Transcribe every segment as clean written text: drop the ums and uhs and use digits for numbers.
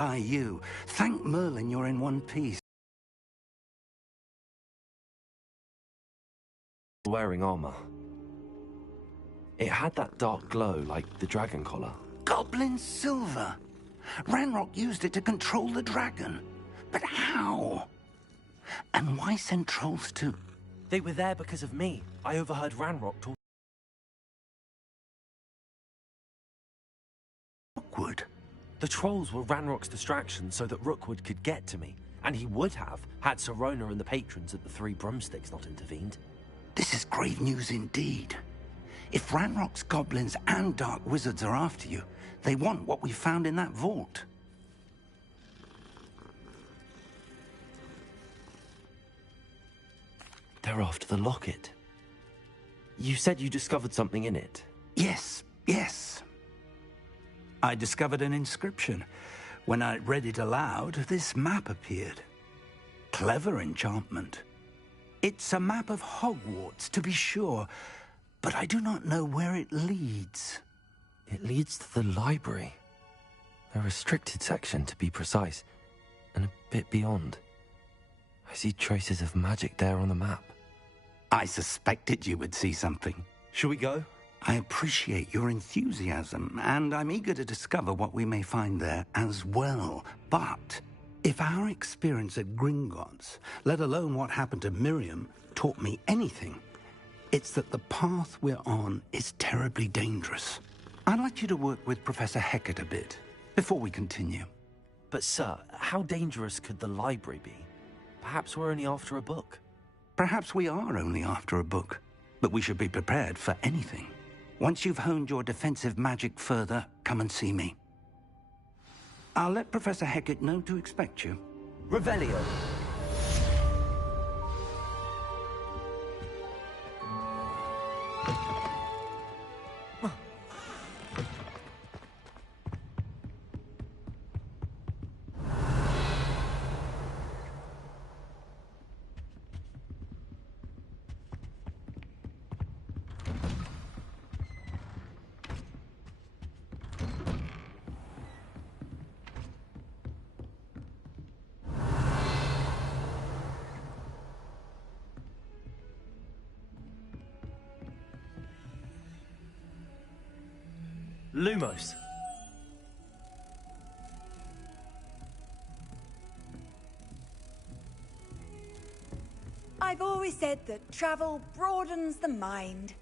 You. Thank Merlin you're in one piece. Wearing armor. It had that dark glow like the dragon collar. Goblin silver. Ranrock used it to control the dragon. But how? And why send trolls to... They were there because of me. I overheard Ranrock talk... Rookwood? The trolls were Ranrock's distraction so that Rookwood could get to me. And he would have, had Sirona and the patrons at the Three Broomsticks not intervened. This is grave news indeed. If Ranrock's goblins and dark wizards are after you, they want what we found in that vault. They're after the locket. You said you discovered something in it. Yes. I discovered an inscription. When I read it aloud, this map appeared. Clever enchantment. It's a map of Hogwarts, to be sure, but I do not know where it leads. It leads to the library. A restricted section, to be precise, and a bit beyond. I see traces of magic there on the map. I suspected you would see something. Shall we go? I appreciate your enthusiasm, and I'm eager to discover what we may find there as well. But if our experience at Gringotts, let alone what happened to Miriam, taught me anything, it's that the path we're on is terribly dangerous. I'd like you to work with Professor Hecat a bit before we continue. But sir, how dangerous could the library be? Perhaps we're only after a book. Perhaps we are only after a book, but we should be prepared for anything. Once you've honed your defensive magic further, come and see me. I'll let Professor Hecat know to expect you. Revelio. Lumos. I've always said that travel broadens the mind.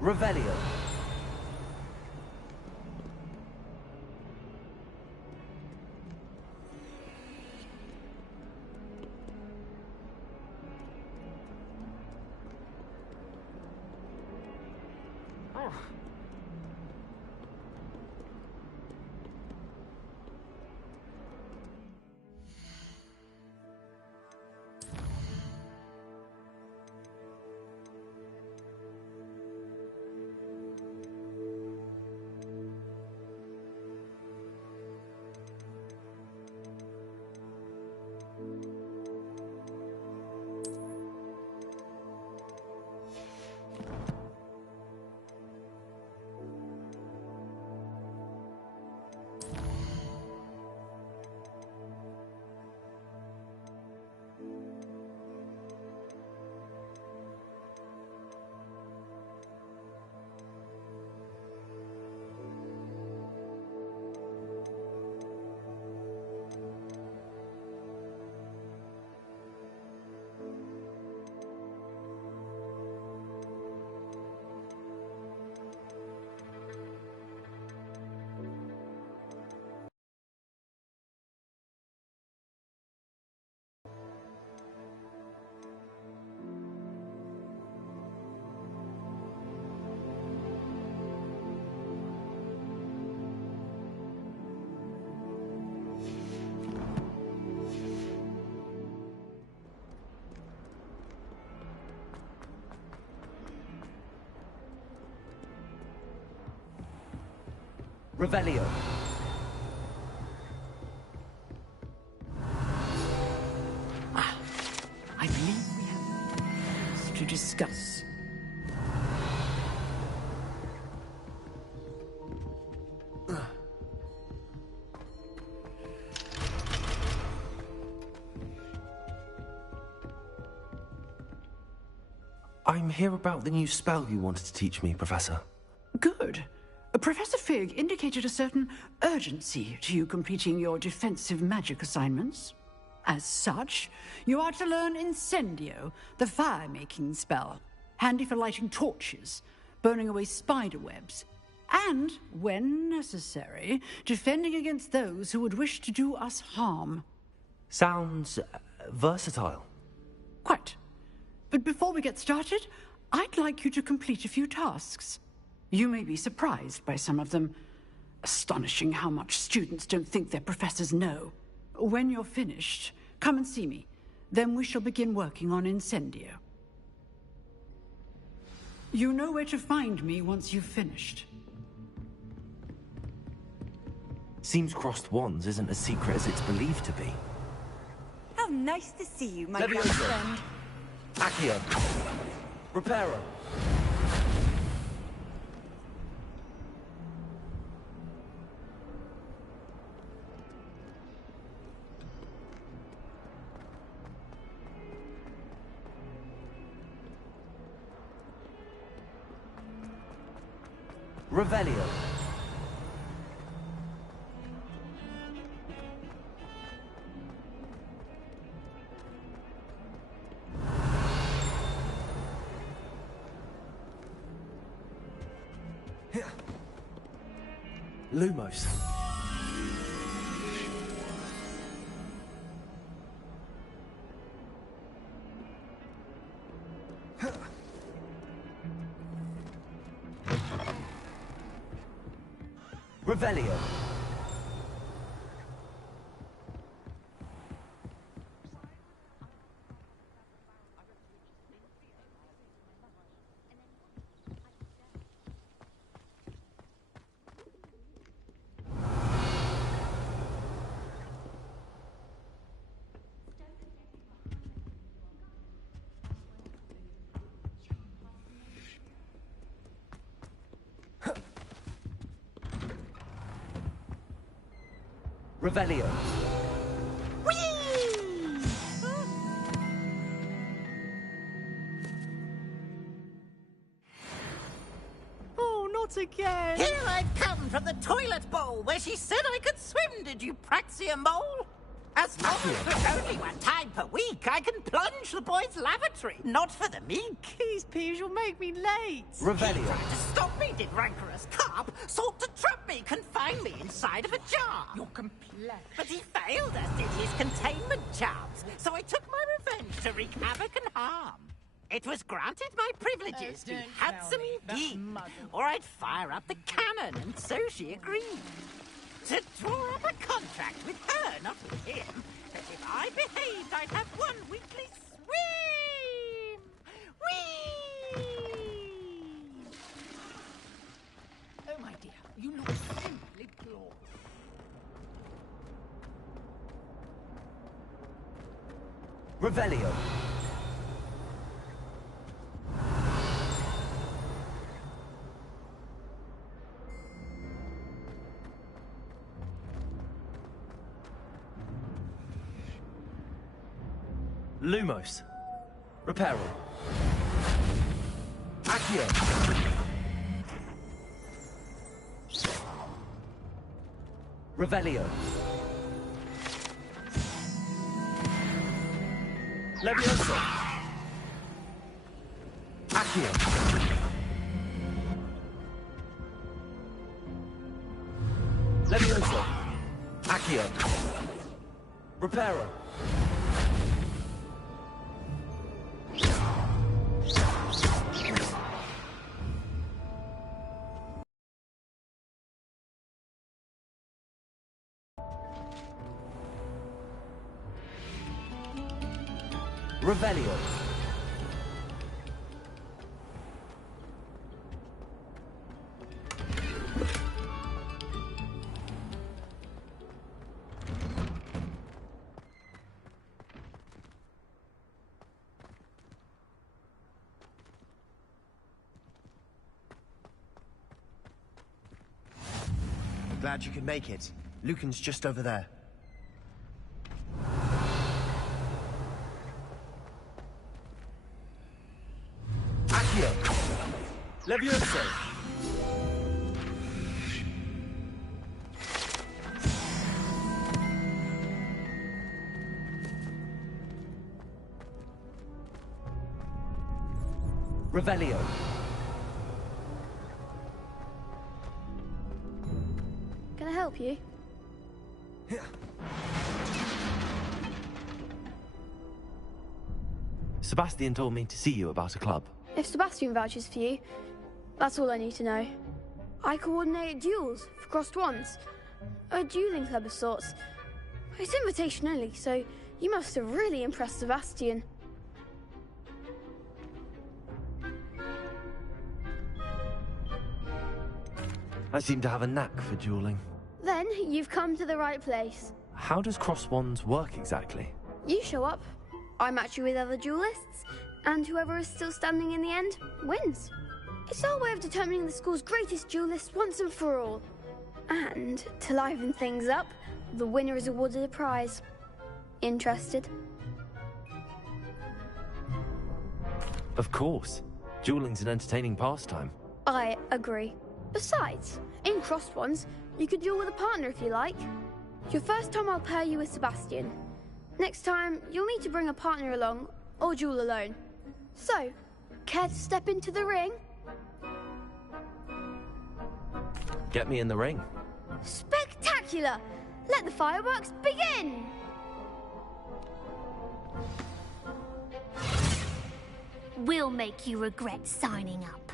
Revelio. Revelio. I believe we have things to discuss. I'm here about the new spell you wanted to teach me, Professor. Good. Professor Fig indicated a certain urgency to you completing your defensive magic assignments. As such, you are to learn Incendio, the fire-making spell, handy for lighting torches, burning away spider webs, and, when necessary, defending against those who would wish to do us harm. Sounds versatile. Quite. But before we get started, I'd like you to complete a few tasks. You may be surprised by some of them. Astonishing how much students don't think their professors know. When you're finished, come and see me. Then we shall begin working on Incendio. You know where to find me once you've finished. Seems crossed wands isn't as secret as it's believed to be. How nice to see you, my young Levioso. friend. Accio. Reparo. Revelio. Lumos. Revelio. Revelio. Oh, not again! Here I've come from the toilet bowl where she said I could swim, did you praxia mole? As long as it's only one time per week, I can plunge the boys' lavatory, not for the meek. These peas will make me late. Revelio. To stop me, did rancorous carp, sought to trap me, confine me inside of a jar. You're complex. But he failed us, did his containment charms, so I took my revenge to wreak havoc and harm. It was granted my privileges to be don't handsome tell me. That's indeed, muddled. or I'd fire up the cannon, and so she agreed. To draw up a contract with her, not with him, that if I behaved, I'd have one weekly swim! Whee! Oh, my dear, you look simply glorious. Revelio. Lumos. Reparo. Accio. Revelio. Levioso. Accio. Levioso. Accio. Reparo. Revelio. Glad you could make it. Lucan's just over there. Accio! Levioso! Revelio. Can I help you? Sebastian told me to see you about a club. If Sebastian vouches for you, that's all I need to know. I coordinate duels for crossed wands. A dueling club of sorts. It's invitation only, so you must have really impressed Sebastian. I seem to have a knack for dueling. Then you've come to the right place. How does cross wands work exactly? You show up, I match you with other duelists, and whoever is still standing in the end wins. It's our way of determining the school's greatest duelist once and for all. And to liven things up, the winner is awarded a prize. Interested? Of course. Dueling's an entertaining pastime. I agree. Besides, in crossed ones, you could duel with a partner if you like. Your first time I'll pair you with Sebastian. Next time, you'll need to bring a partner along, or duel alone. So, care to step into the ring? Get me in the ring. Spectacular! Let the fireworks begin! We'll make you regret signing up.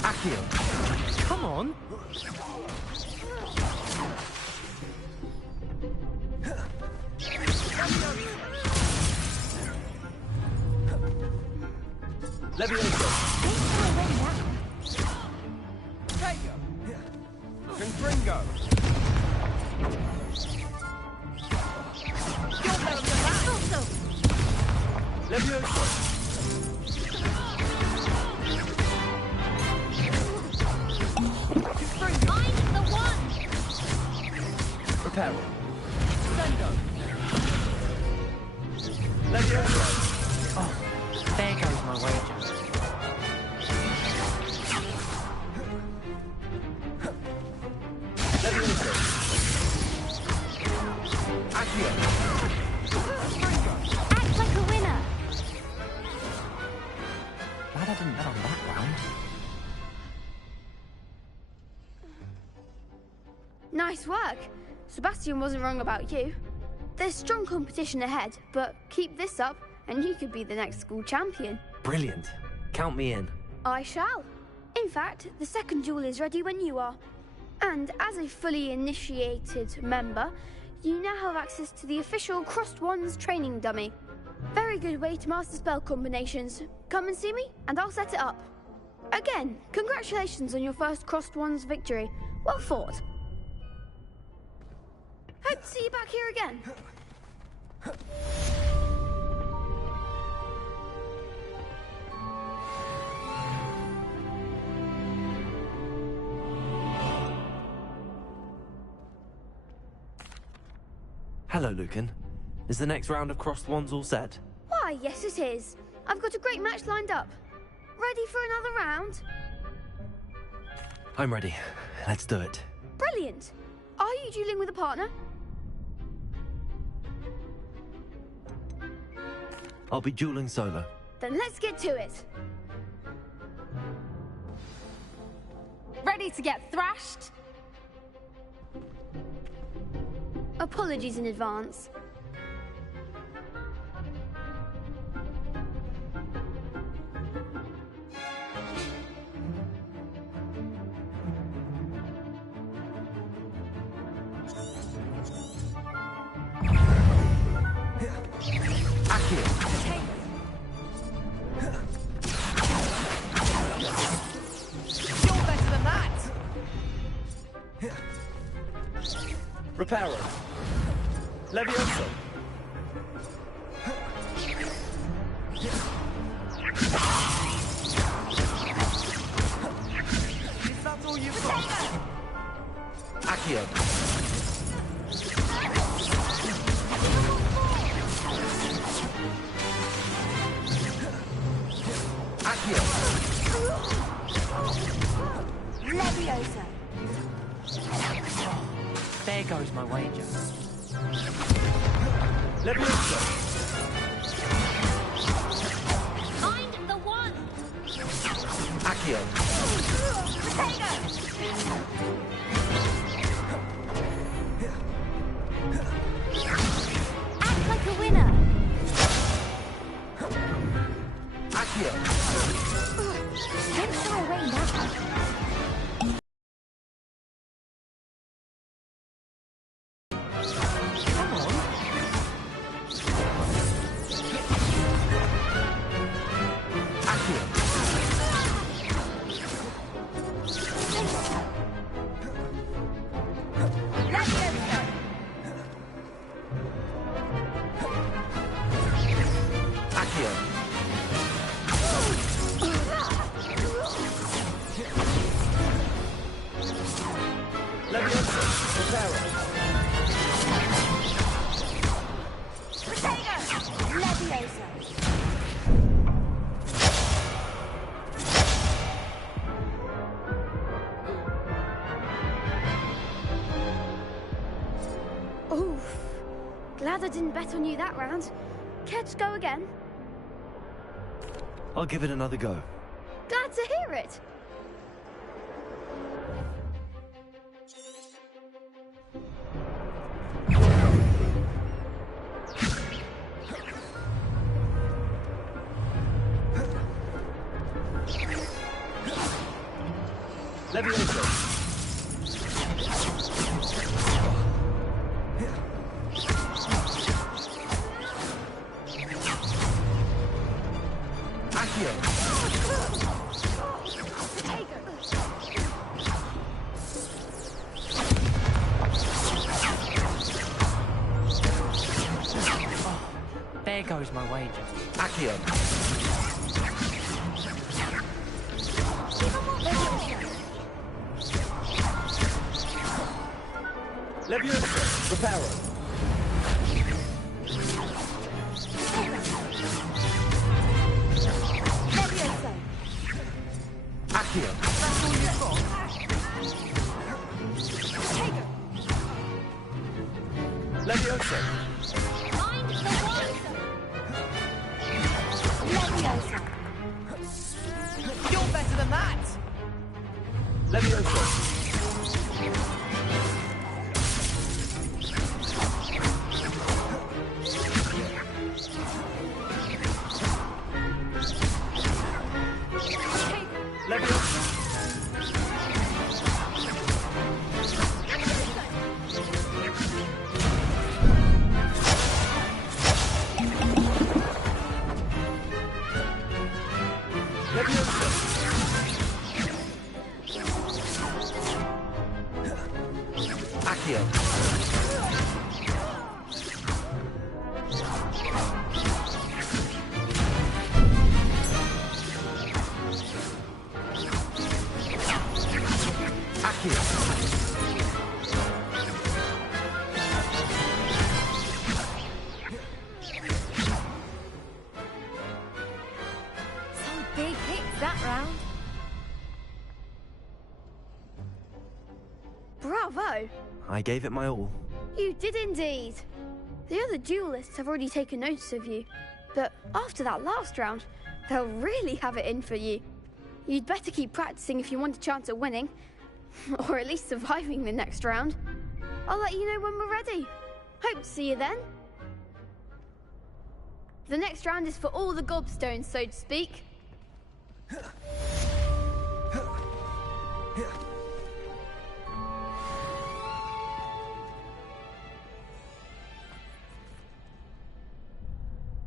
Accio. Come on. Levioso! Tago! Confringo! Levioso! Reparo. Sendo. Levioso. Oh, there goes my wager. Levioso. Accio. Act like a winner. Glad I didn't bet on that round. Nice work. Sebastian wasn't wrong about you. There's strong competition ahead, but keep this up and you could be the next school champion. Brilliant. Count me in. I shall. In fact, the second duel is ready when you are. And as a fully initiated member, you now have access to the official Crossed Wands training dummy. Very good way to master spell combinations. Come and see me and I'll set it up. Again, congratulations on your first Crossed Wands victory. Well fought. Hope to see you back here again. Hello, Lucan. Is the next round of crossed wands all set? Why, yes it is. I've got a great match lined up. Ready for another round? I'm ready. Let's do it. Brilliant. Are you dueling with a partner? I'll be dueling solo. Then let's get to it. Ready to get thrashed? Apologies in advance. Reparo. Levioso. Is that all you've got? Accio. Accio. Levioso. There goes my wager. Levioso. Find the one. Accio. Act like a winner. Accio. Don't shy away now. Oof. Glad I didn't bet on you that round. Care to go again? I'll give it another go. Glad to hear it. Levioso. Accio. There goes my wager. Accio. Levioso. Reparo. Levioso. Accio. That's all you've got. Levioso. Find the one. Levioso. You're better than that! Levioso. Levioso. Accio. Some big hits that round. Bravo! I gave it my all. You did indeed. The other duelists have already taken notice of you, but after that last round, they'll really have it in for you. You'd better keep practicing if you want a chance at winning, or at least surviving the next round. I'll let you know when we're ready. Hope to see you then. The next round is for all the gobstones, so to speak.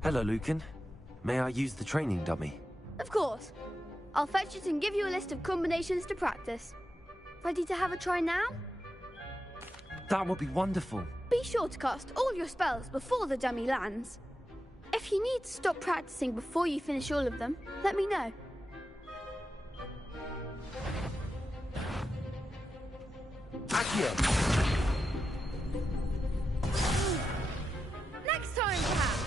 Hello, Lucan. May I use the training dummy? Of course. I'll fetch it and give you a list of combinations to practice. Ready to have a try now? That would be wonderful. Be sure to cast all your spells before the dummy lands. If you need to stop practicing before you finish all of them, let me know. Accio! Next time, perhaps.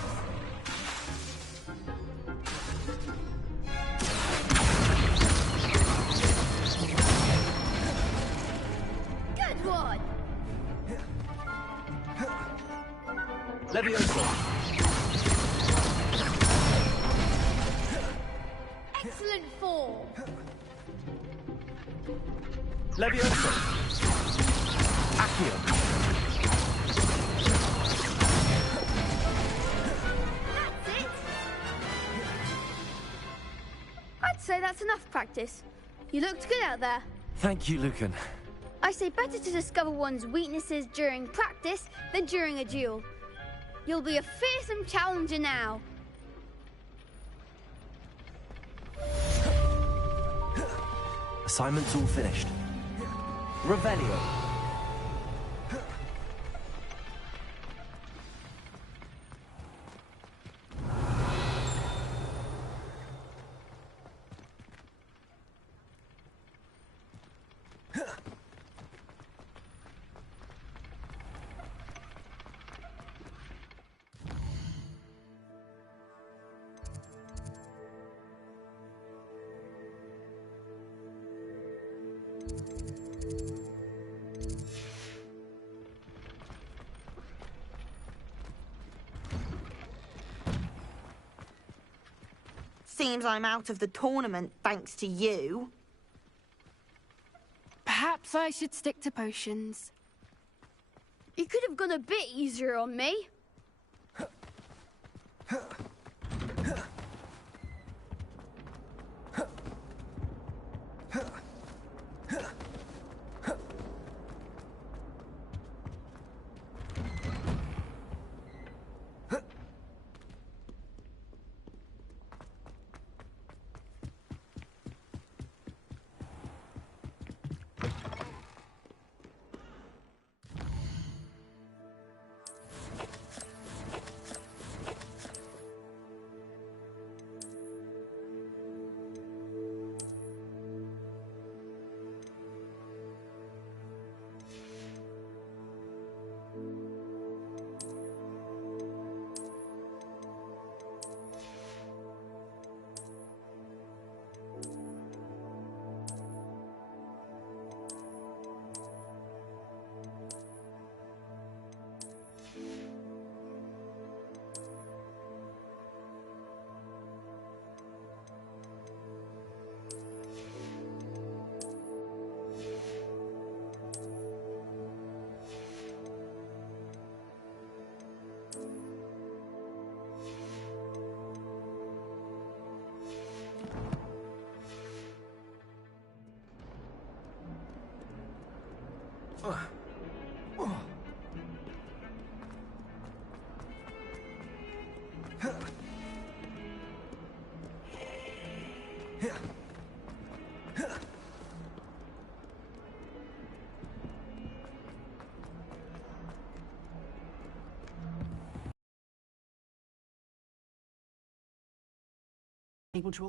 Good one. Levioso! Excellent form. Levioso! Accio! That's it. I'd say that's enough practice. You looked good out there. Thank you, Lucan. I say better to discover one's weaknesses during practice than during a duel. You'll be a fearsome challenger now. Assignment's all finished. Revelio. Seems I'm out of the tournament thanks to you. Perhaps I should stick to potions. You could have gone a bit easier on me.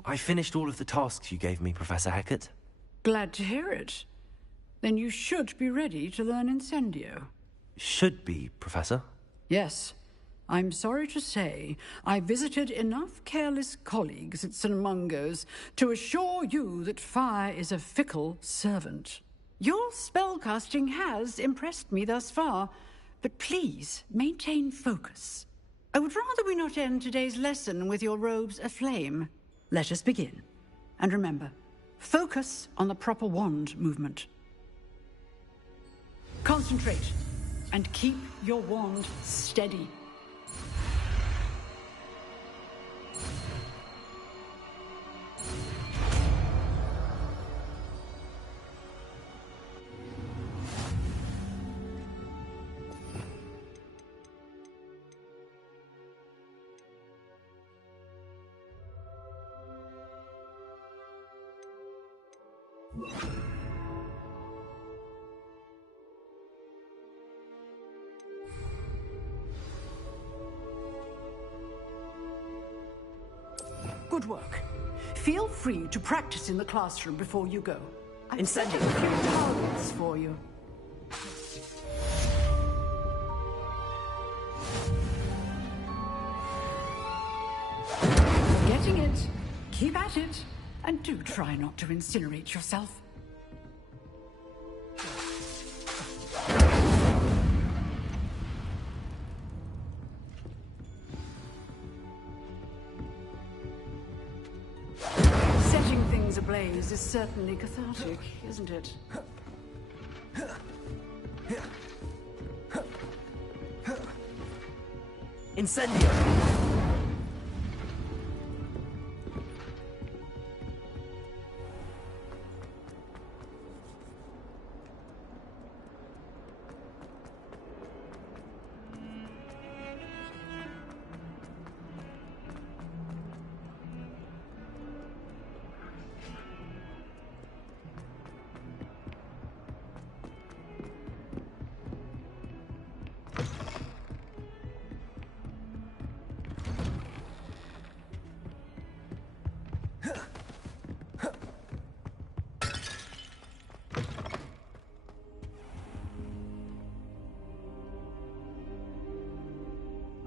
I finished all of the tasks you gave me, Professor Hecat. Glad to hear it. Then you should be ready to learn Incendio. Should be, Professor. Yes. I'm sorry to say I visited enough careless colleagues at St. Mungo's to assure you that fire is a fickle servant. Your spellcasting has impressed me thus far, but please maintain focus. I would rather we not end today's lesson with your robes aflame. Let us begin. And remember, focus on the proper wand movement. Concentrate and keep your wand steady. Good work. Feel free to practice in the classroom before you go. I've set Incendio. a few targets for you. Getting it. Keep at it. And do try not to incinerate yourself. Setting things ablaze is certainly cathartic, isn't it? Incendio!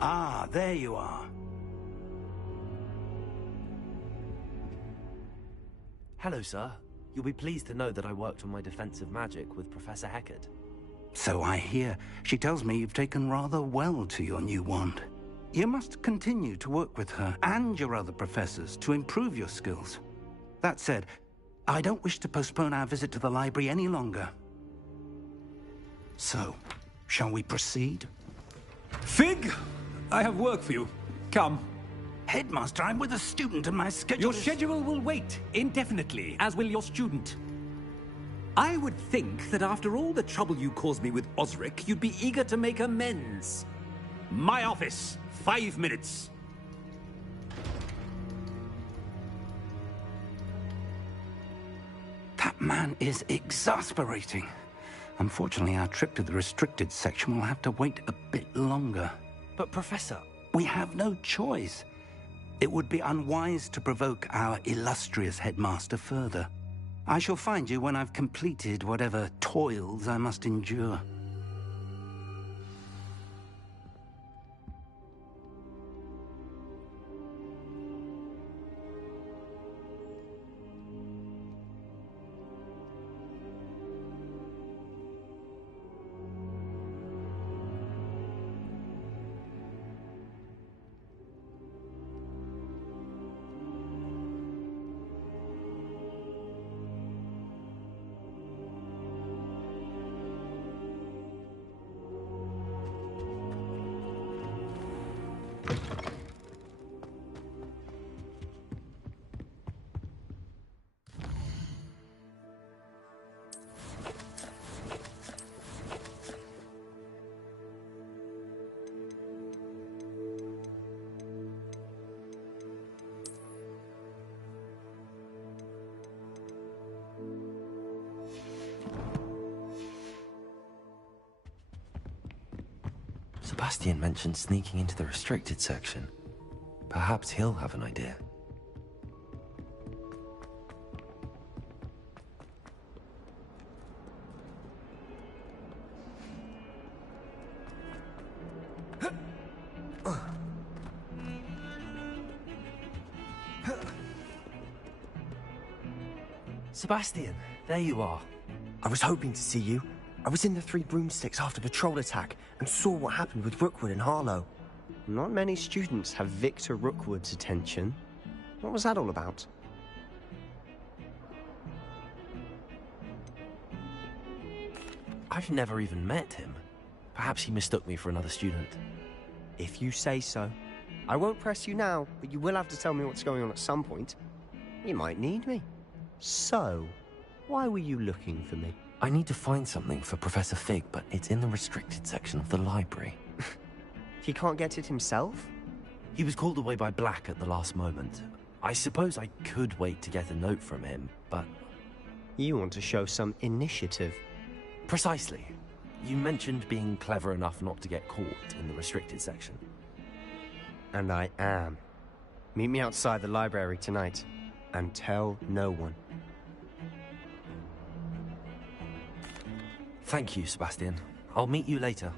Ah, there you are. Hello, sir. You'll be pleased to know that I worked on my defensive magic with Professor Heckard. So I hear. She tells me you've taken rather well to your new wand. You must continue to work with her and your other professors to improve your skills. That said, I don't wish to postpone our visit to the library any longer. So, shall we proceed? Fig, I have work for you. Come. Headmaster, I'm with a student and my schedule Your is... schedule will wait indefinitely, as will your student. I would think that after all the trouble you caused me with Osric, you'd be eager to make amends. My office, 5 minutes. That man is exasperating. Unfortunately, our trip to the restricted section will have to wait a bit longer. But, Professor... We have no choice. It would be unwise to provoke our illustrious headmaster further. I shall find you when I've completed whatever toils I must endure. Sebastian mentioned sneaking into the restricted section. Perhaps he'll have an idea. Sebastian, there you are. I was hoping to see you. I was in the Three Broomsticks after patrol attack and saw what happened with Rookwood and Harlow. Not many students have Victor Rookwood's attention. What was that all about? I've never even met him. Perhaps he mistook me for another student. If you say so. I won't press you now, but you will have to tell me what's going on at some point. You might need me. So, why were you looking for me? I need to find something for Professor Fig, but it's in the restricted section of the library. He can't get it himself? He was called away by Black at the last moment. I suppose I could wait to get a note from him, but... You want to show some initiative. Precisely. You mentioned being clever enough not to get caught in the restricted section. And I am. Meet me outside the library tonight, and tell no one. Thank you, Sebastian. I'll meet you later.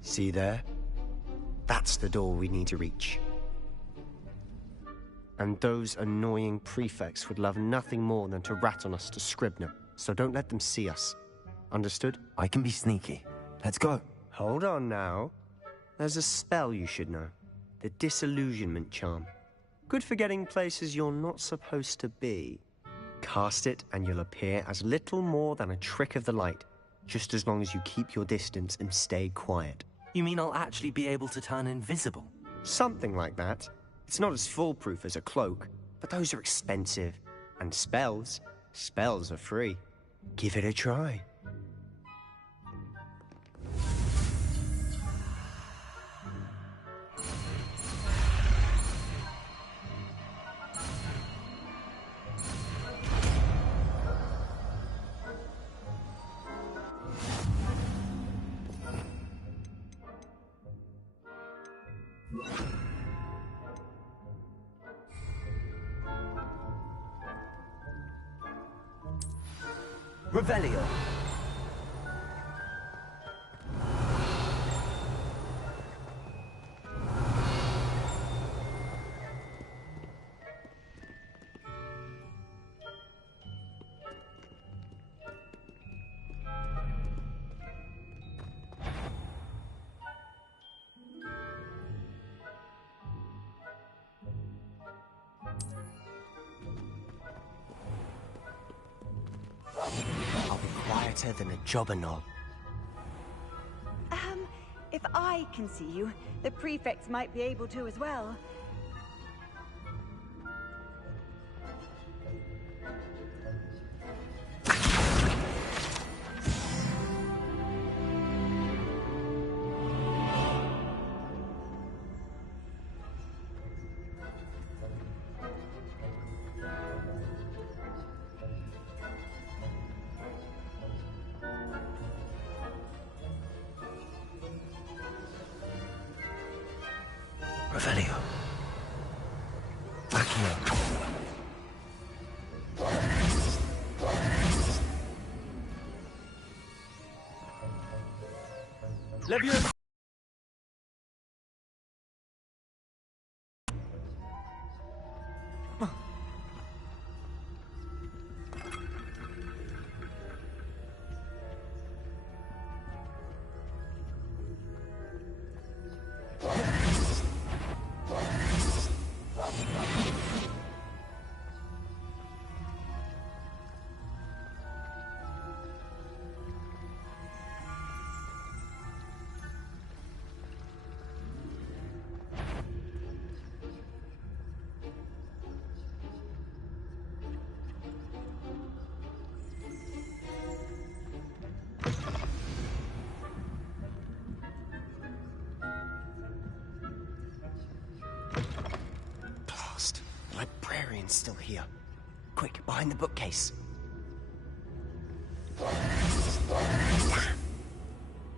See there? That's the door we need to reach. And those annoying prefects would love nothing more than to rat on us to Scribner, so don't let them see us. Understood? I can be sneaky. Let's go. Hold on now. There's a spell you should know. The Disillusionment Charm. Good for getting places you're not supposed to be. Cast it and you'll appear as little more than a trick of the light, just as long as you keep your distance and stay quiet. You mean I'll actually be able to turn invisible? Something like that. It's not as foolproof as a cloak, but those are expensive. And spells are free. Give it a try. Revelio. I'll be quieter than a jobberknoll. If I can see you, the prefects might be able to as well. Revelio. Accio. Levio. The librarian's still here. Quick, behind the bookcase.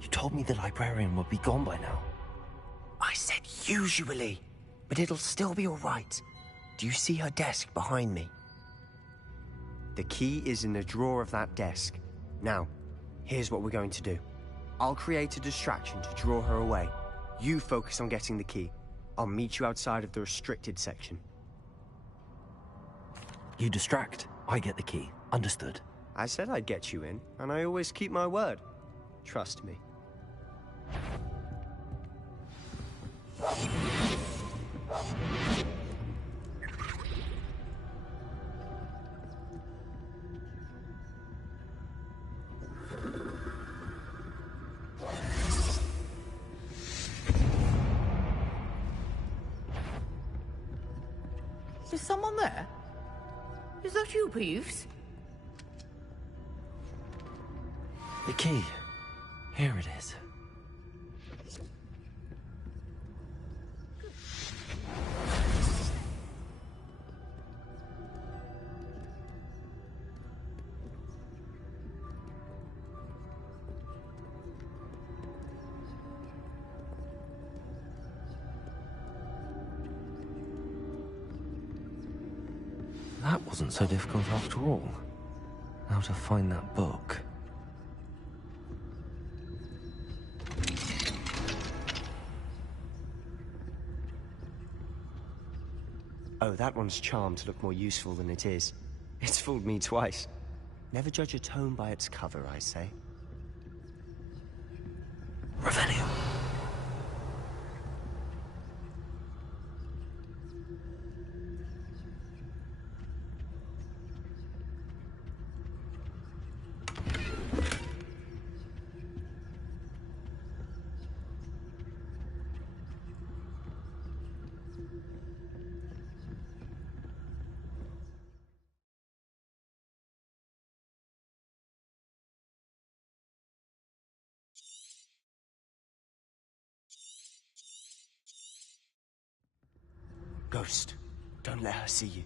You told me the librarian would be gone by now. I said usually, but it'll still be all right. Do you see her desk behind me? The key is in the drawer of that desk. Now, here's what we're going to do. I'll create a distraction to draw her away. You focus on getting the key. I'll meet you outside of the restricted section. You distract, I get the key. Understood. I said I'd get you in, and I always keep my word. Trust me. Is someone there? Is that you, Peeves? The key. Here it is. that wasn't so difficult after all. Now to find that book. Oh, that one's charmed to look more useful than it is. It's fooled me twice. Never judge a tome by its cover, I say. Revelio. Ghost, don't let her see you.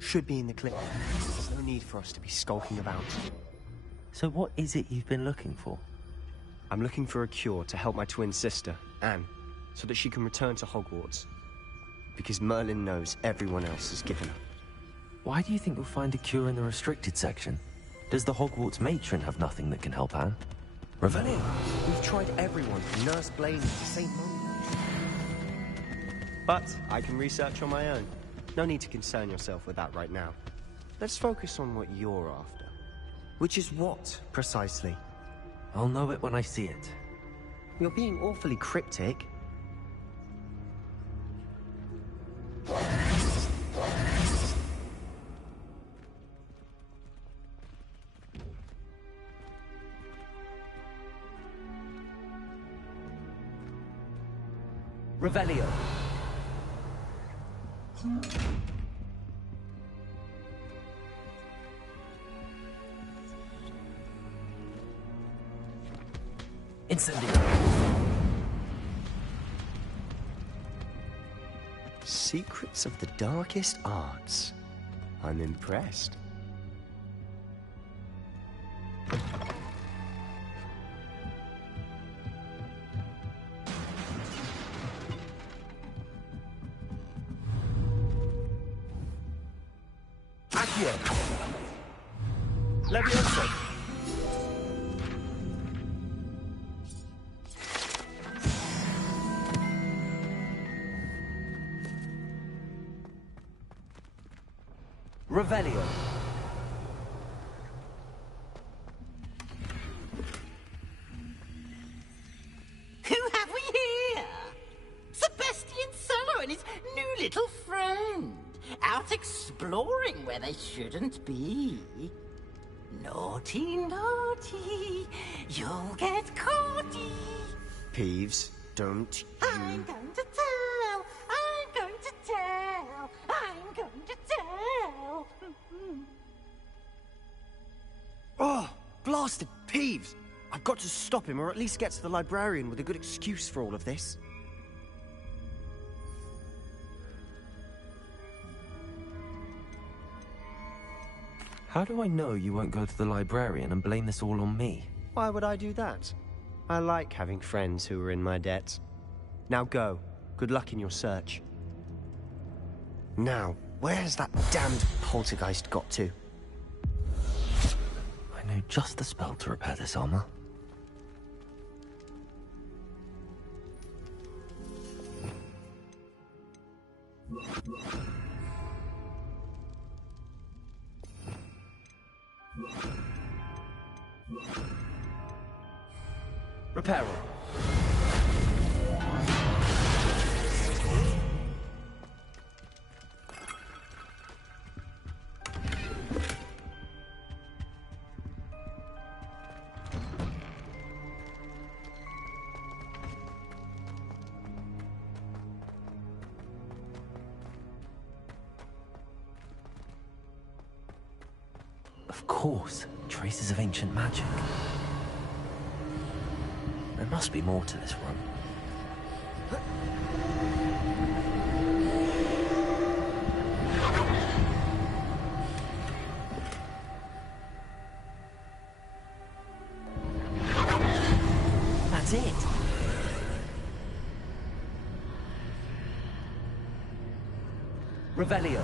Should be in the clip. There's no need for us to be skulking about. So what is it you've been looking for? I'm looking for a cure to help my twin sister, Anne, so that she can return to Hogwarts. Because Merlin knows everyone else has given up. Why do you think you'll find a cure in the restricted section? Does the Hogwarts matron have nothing that can help Anne? Revelio. We've tried everyone from Nurse Blaine to St. Mungo's. But I can research on my own. No need to concern yourself with that right now. Let's focus on what you're after. Which is what, precisely? I'll know it when I see it. You're being awfully cryptic. Revelio. Incendio. Secrets of the darkest arts. I'm impressed. Accio. Levioso. Revelio. Who have we here? Sebastian Sello and his new little friend. Out exploring where they shouldn't be. Naughty, naughty. You'll get caughty. Peeves, don't you... I'm going to tell. I'm going to tell. I'm going to tell. Oh, blasted Peeves! I've got to stop him, or at least get to the librarian with a good excuse for all of this. How do I know you won't go to the librarian and blame this all on me? Why would I do that? I like having friends who are in my debt. Now go. Good luck in your search. Now, where's that damned poltergeist got to? I know just the spell to repair this armor. Reparo. Of course, traces of ancient magic. There must be more to this room. That's it. Revelio.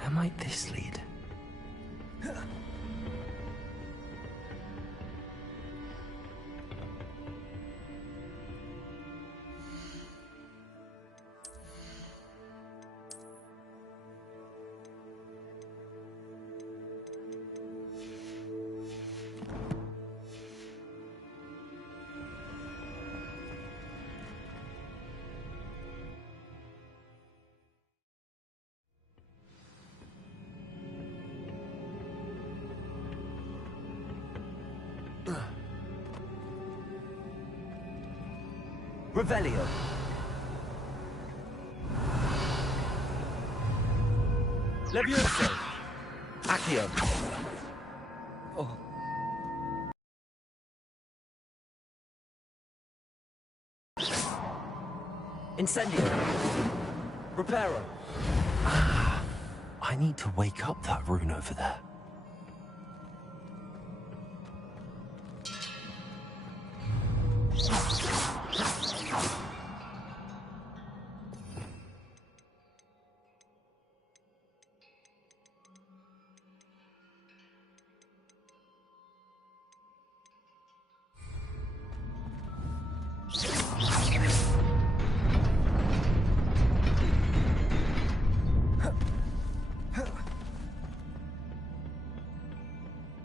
Where might this lead? Revelio. Levioso. Accio. Oh. Incendio. Reparo. I need to wake up that rune over there.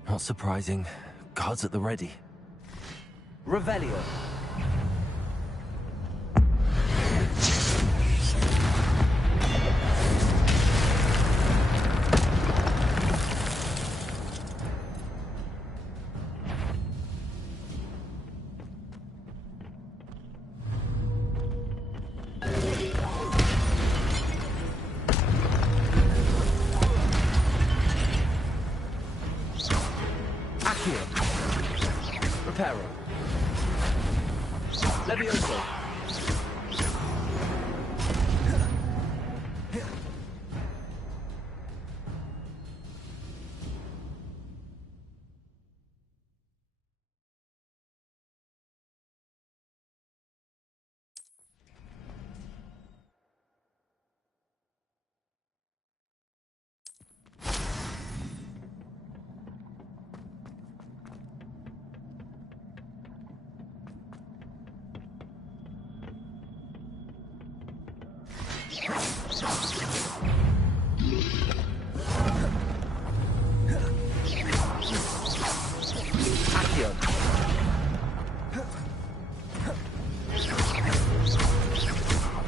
Not surprising. Guards at the ready. Revelio. Reparo. Levioso.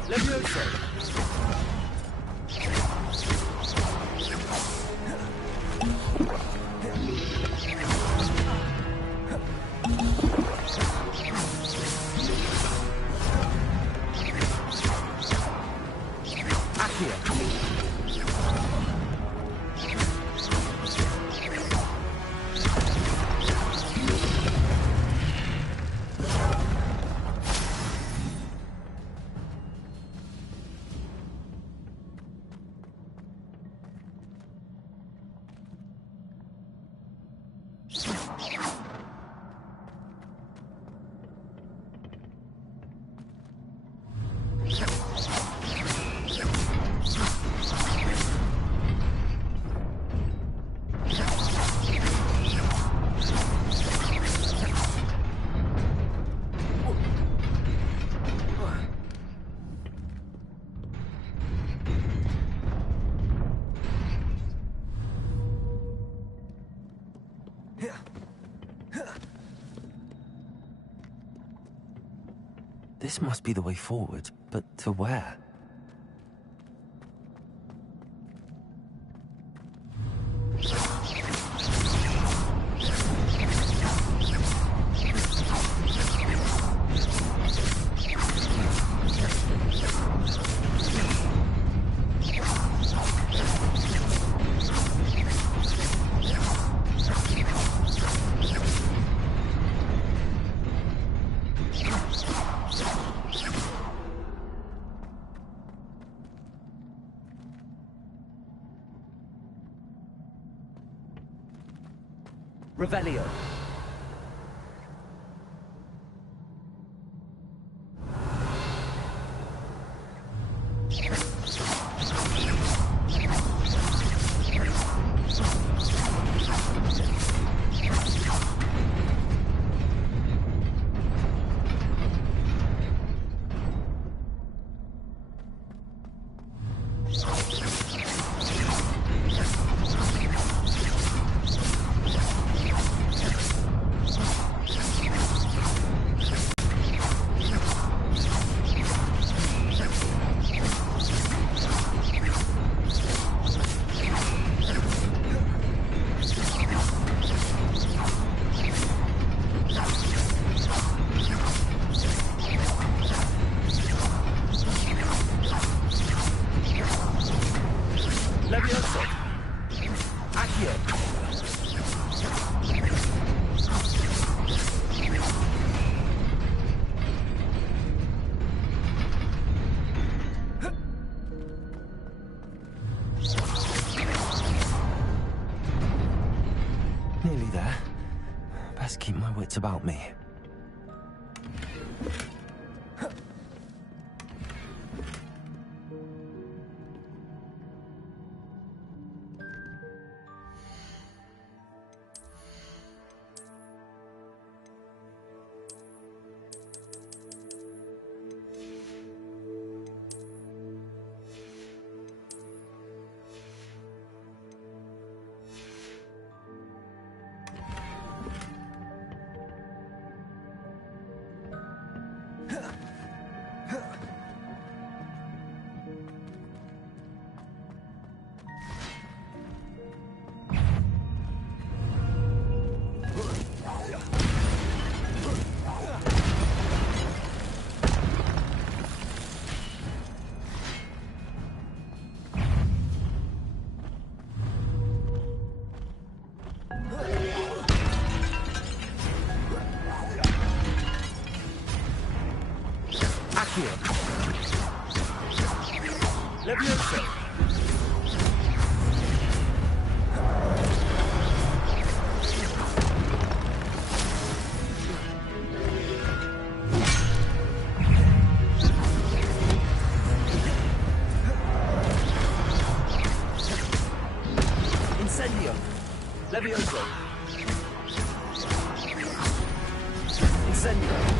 Levioso. This must be the way forward, but to where? Revelio. Nearly there. Best keep my wits about me. Levioso. Incendio. Levioso. Incendio.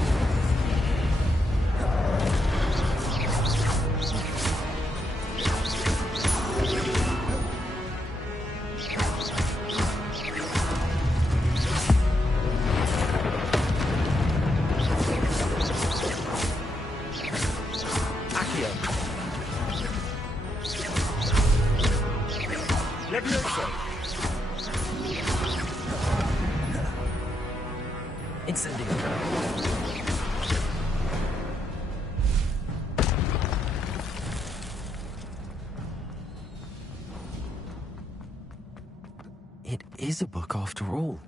is a book after all.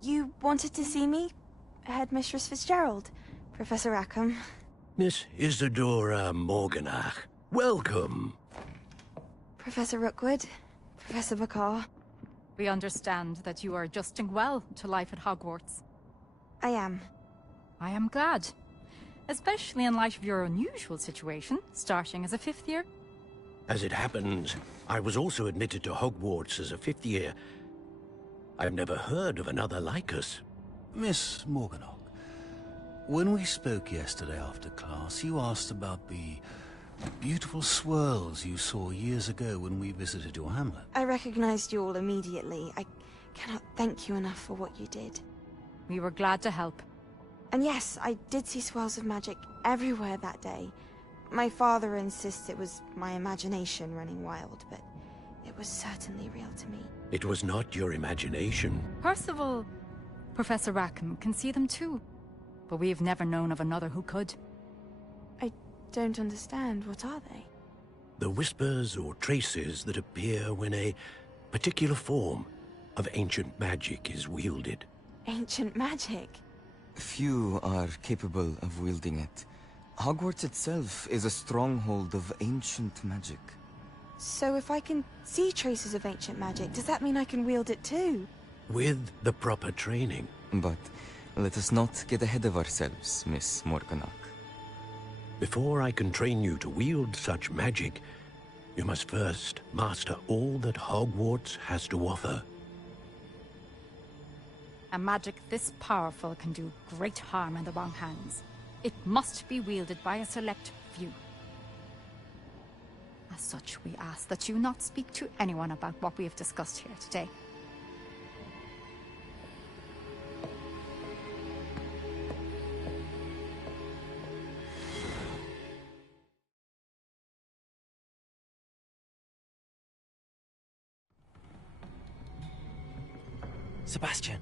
You wanted to see me? Headmistress Fitzgerald, Professor Rackham. Miss Isadora Morganach, welcome. Professor Rookwood, Professor Bakar. We understand that you are adjusting well to life at Hogwarts. I am. I am glad. Especially in light of your unusual situation, starting as a 5th year. As it happens, I was also admitted to Hogwarts as a 5th year. I've never heard of another like us. Miss Morganach, when we spoke yesterday after class, you asked about the beautiful swirls you saw years ago when we visited your hamlet. I recognized you all immediately. I cannot thank you enough for what you did. We were glad to help. And yes, I did see swirls of magic everywhere that day. My father insists it was my imagination running wild, but it was certainly real to me. It was not your imagination. Percival, Professor Rackham can see them too. But we have never known of another who could. I don't understand. What are they? The whispers or traces that appear when a particular form of ancient magic is wielded. Ancient magic? Few are capable of wielding it. Hogwarts itself is a stronghold of ancient magic. So if I can see traces of ancient magic, does that mean I can wield it too? With the proper training. But let us not get ahead of ourselves, Miss Morganach. Before I can train you to wield such magic, you must first master all that Hogwarts has to offer. A magic this powerful can do great harm in the wrong hands. It must be wielded by a select few. As such, we ask that you not speak to anyone about what we have discussed here today. Sebastian.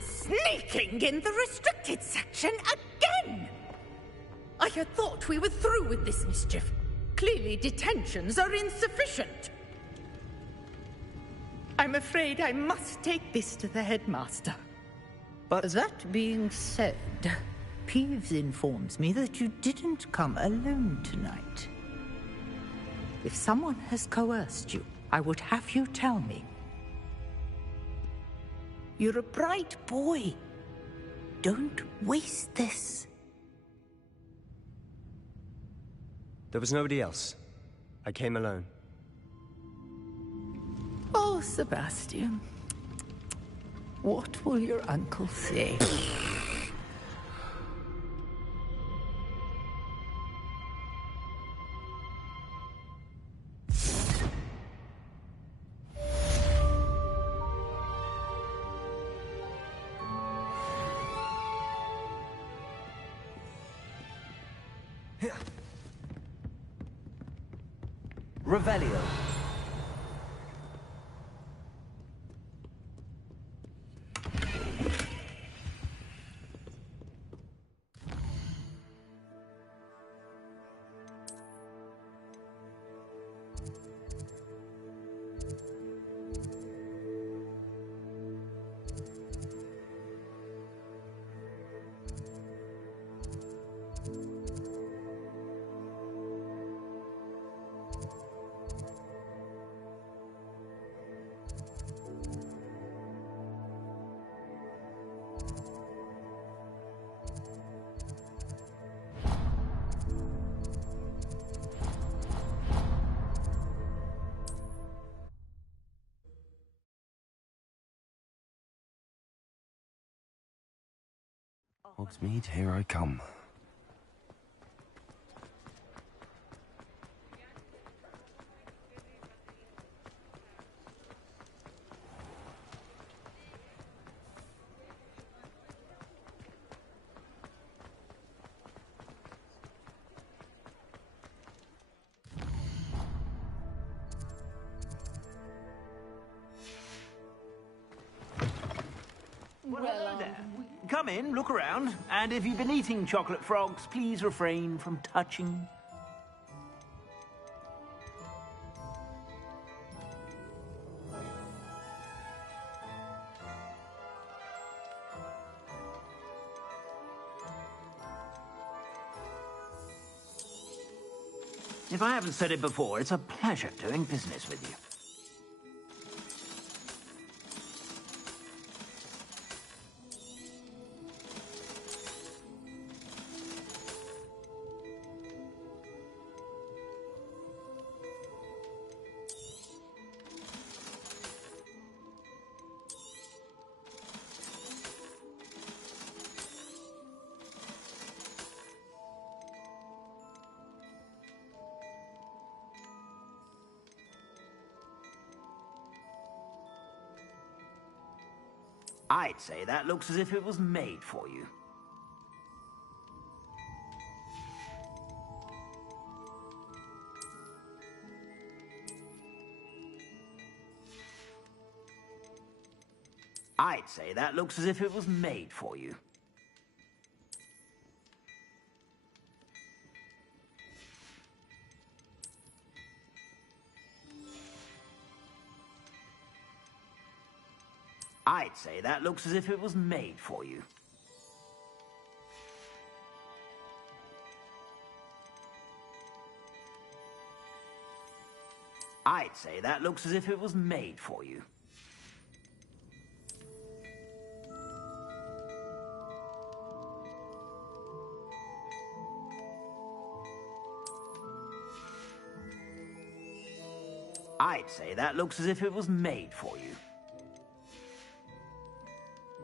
Sneaking in the restricted section again! I had thought we were through with this mischief. Clearly detentions are insufficient. I'm afraid I must take this to the headmaster. But that being said, Peeves informs me that you didn't come alone tonight. If someone has coerced you, I would have you tell me. You're a bright boy. Don't waste this. There was nobody else. I came alone. Oh, Sebastian. What will your uncle say? Revelio. Hogsmeade, here I come. Well, hello there. Come in, look around, and if you've been eating chocolate frogs, please refrain from touching. If I haven't said it before, it's a pleasure doing business with you. I'd say that looks as if it was made for you. I'd say that looks as if it was made for you. I'd say that looks as if it was made for you. I'd say that looks as if it was made for you. I'd say that looks as if it was made for you.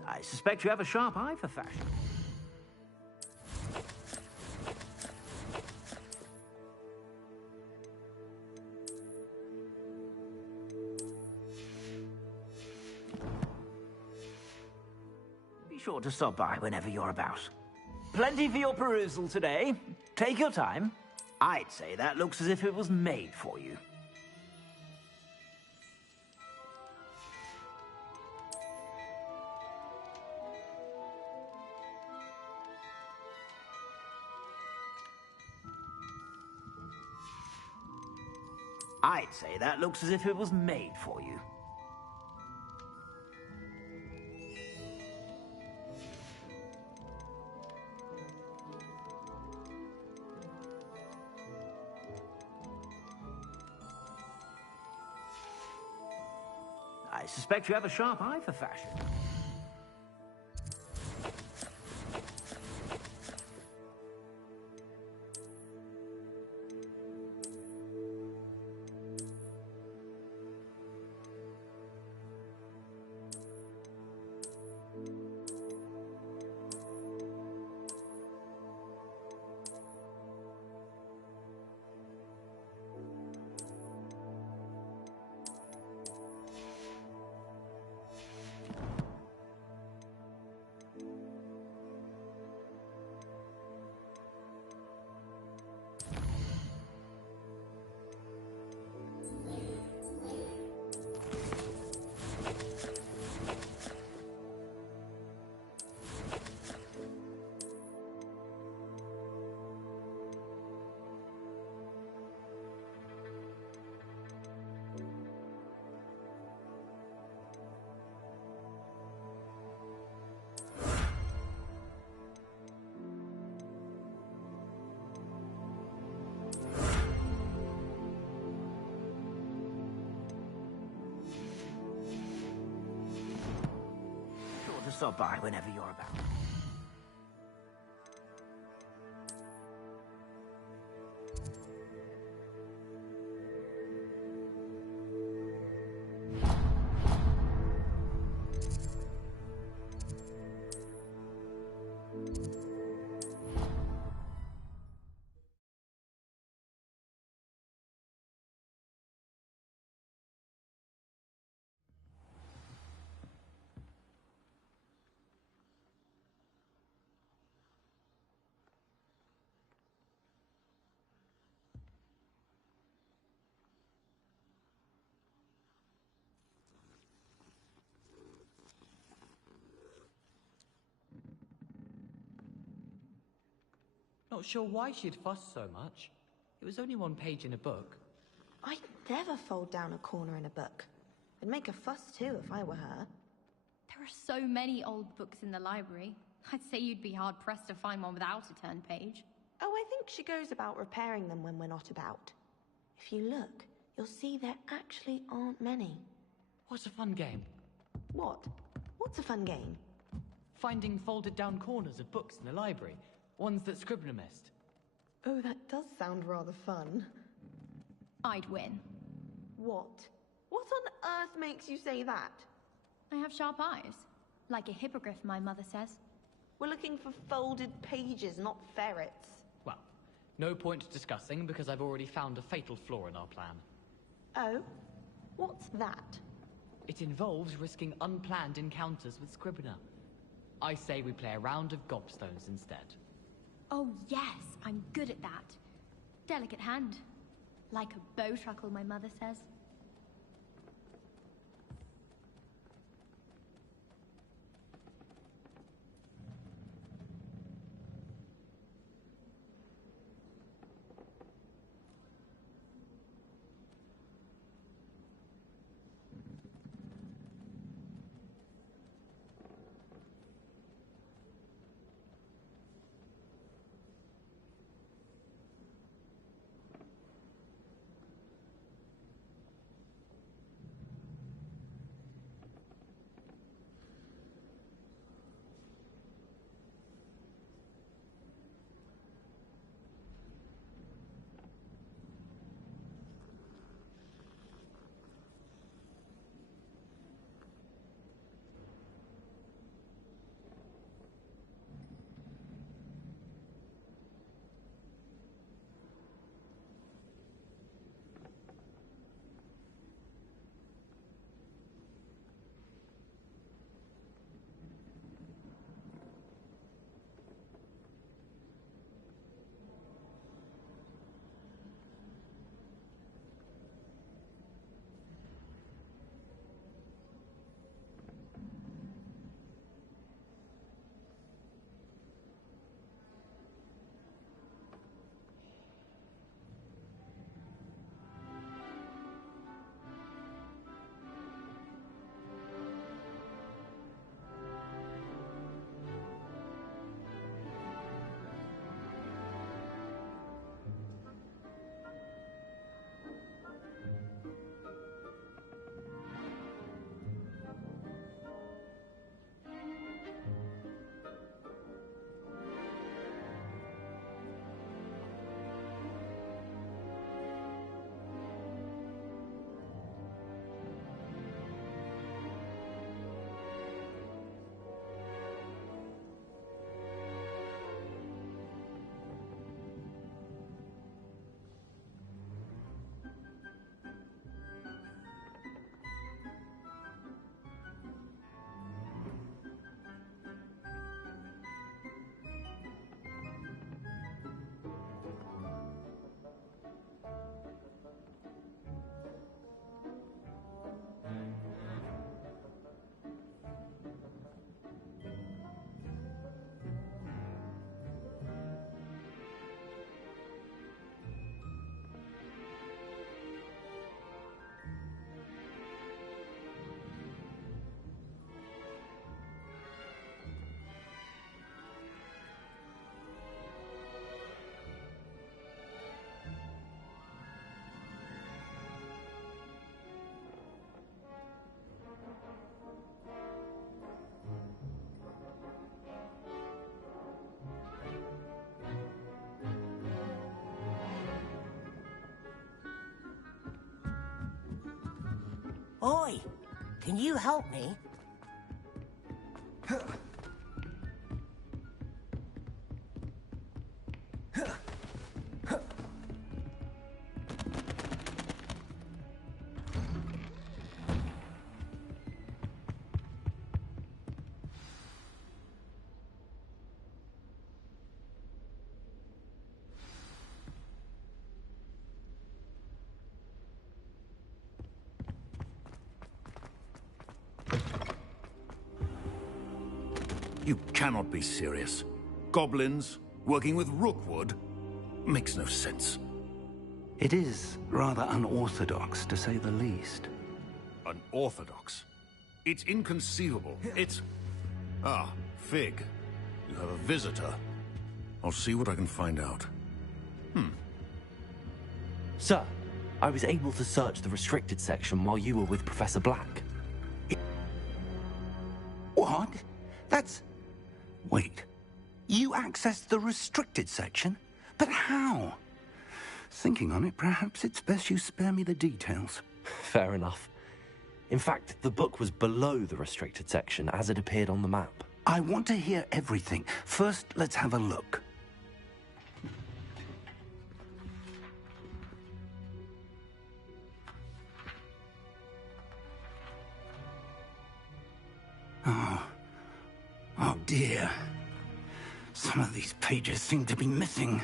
I suspect you have a sharp eye for fashion. Be sure to stop by whenever you're about. Plenty for your perusal today. Take your time. I'd say that looks as if it was made for you. I'd say that looks as if it was made for you. I suspect you have a sharp eye for fashion. Stop by whenever you're about. Not sure why she'd fuss so much. It was only one page in a book. I'd never fold down a corner in a book. I'd make a fuss too if I were her. There are so many old books in the library. I'd say you'd be hard-pressed to find one without a turned page. Oh, I think she goes about repairing them when we're not about. If you look, you'll see there actually aren't many. What a fun game. What? What's a fun game? Finding folded down corners of books in the library. Ones that Scribner missed. Oh, that does sound rather fun. I'd win. What? What on earth makes you say that? I have sharp eyes. Like a hippogriff, my mother says. We're looking for folded pages, not ferrets. Well, no point discussing because I've already found a fatal flaw in our plan. Oh? What's that? It involves risking unplanned encounters with Scribner. I say we play a round of gobstones instead. Oh yes, I'm good at that. Delicate hand. Like a bow truckle, my mother says. Oi! Can you help me? You cannot be serious. Goblins working with Rookwood? Makes no sense. It is rather unorthodox, to say the least. Unorthodox? It's inconceivable. It's... Ah, Fig. You have a visitor. I'll see what I can find out. Sir, I was able to search the restricted section while you were with Professor Black. What? That's... Wait. You accessed the restricted section? But how? Thinking on it, perhaps it's best you spare me the details. Fair enough. In fact, the book was below the restricted section as it appeared on the map. I want to hear everything. First, let's have a look. Oh dear. Some of these pages seem to be missing.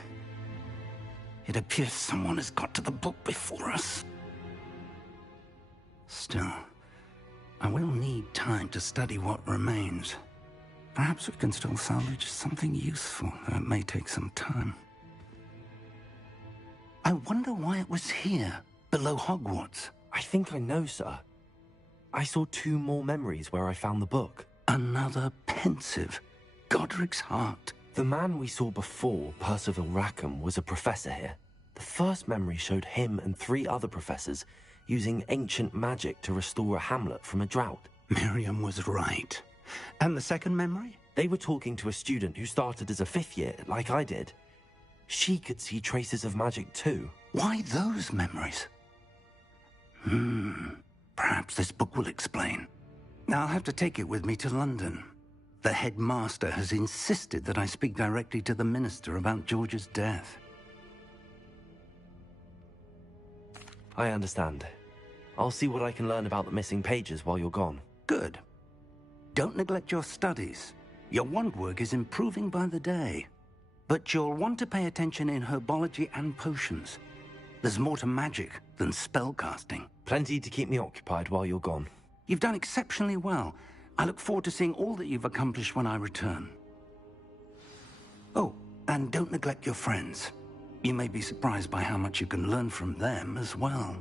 It appears someone has got to the book before us. Still, I will need time to study what remains. Perhaps we can still salvage something useful, though it may take some time. I wonder why it was here, below Hogwarts. I think I know, sir. I saw 2 more memories where I found the book. Another pensive. Godric's heart. The man we saw before, Percival Rackham, was a professor here. The first memory showed him and 3 other professors using ancient magic to restore a hamlet from a drought. Miriam was right. And the second memory? They were talking to a student who started as a 5th year, like I did. She could see traces of magic too. Why those memories? Perhaps this book will explain. I'll have to take it with me to London. The headmaster has insisted that I speak directly to the minister about George's death. I understand. I'll see what I can learn about the missing pages while you're gone. Good. Don't neglect your studies. Your wand work is improving by the day. But you'll want to pay attention in herbology and potions. There's more to magic than spellcasting. Plenty to keep me occupied while you're gone. You've done exceptionally well. I look forward to seeing all that you've accomplished when I return. Oh, and don't neglect your friends. You may be surprised by how much you can learn from them as well.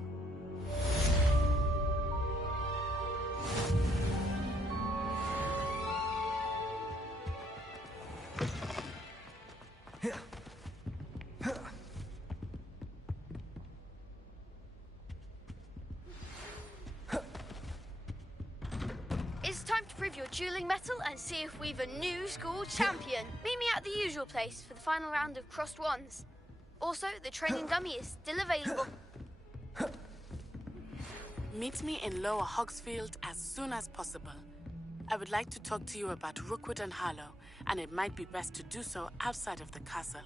It's time to prove your dueling mettle and see if we've a new school champion. Meet me at the usual place for the final round of crossed wands. Also, the training dummy is still available. Meet me in Lower Hogsfield as soon as possible. I would like to talk to you about Rookwood and Harlow, and it might be best to do so outside of the castle.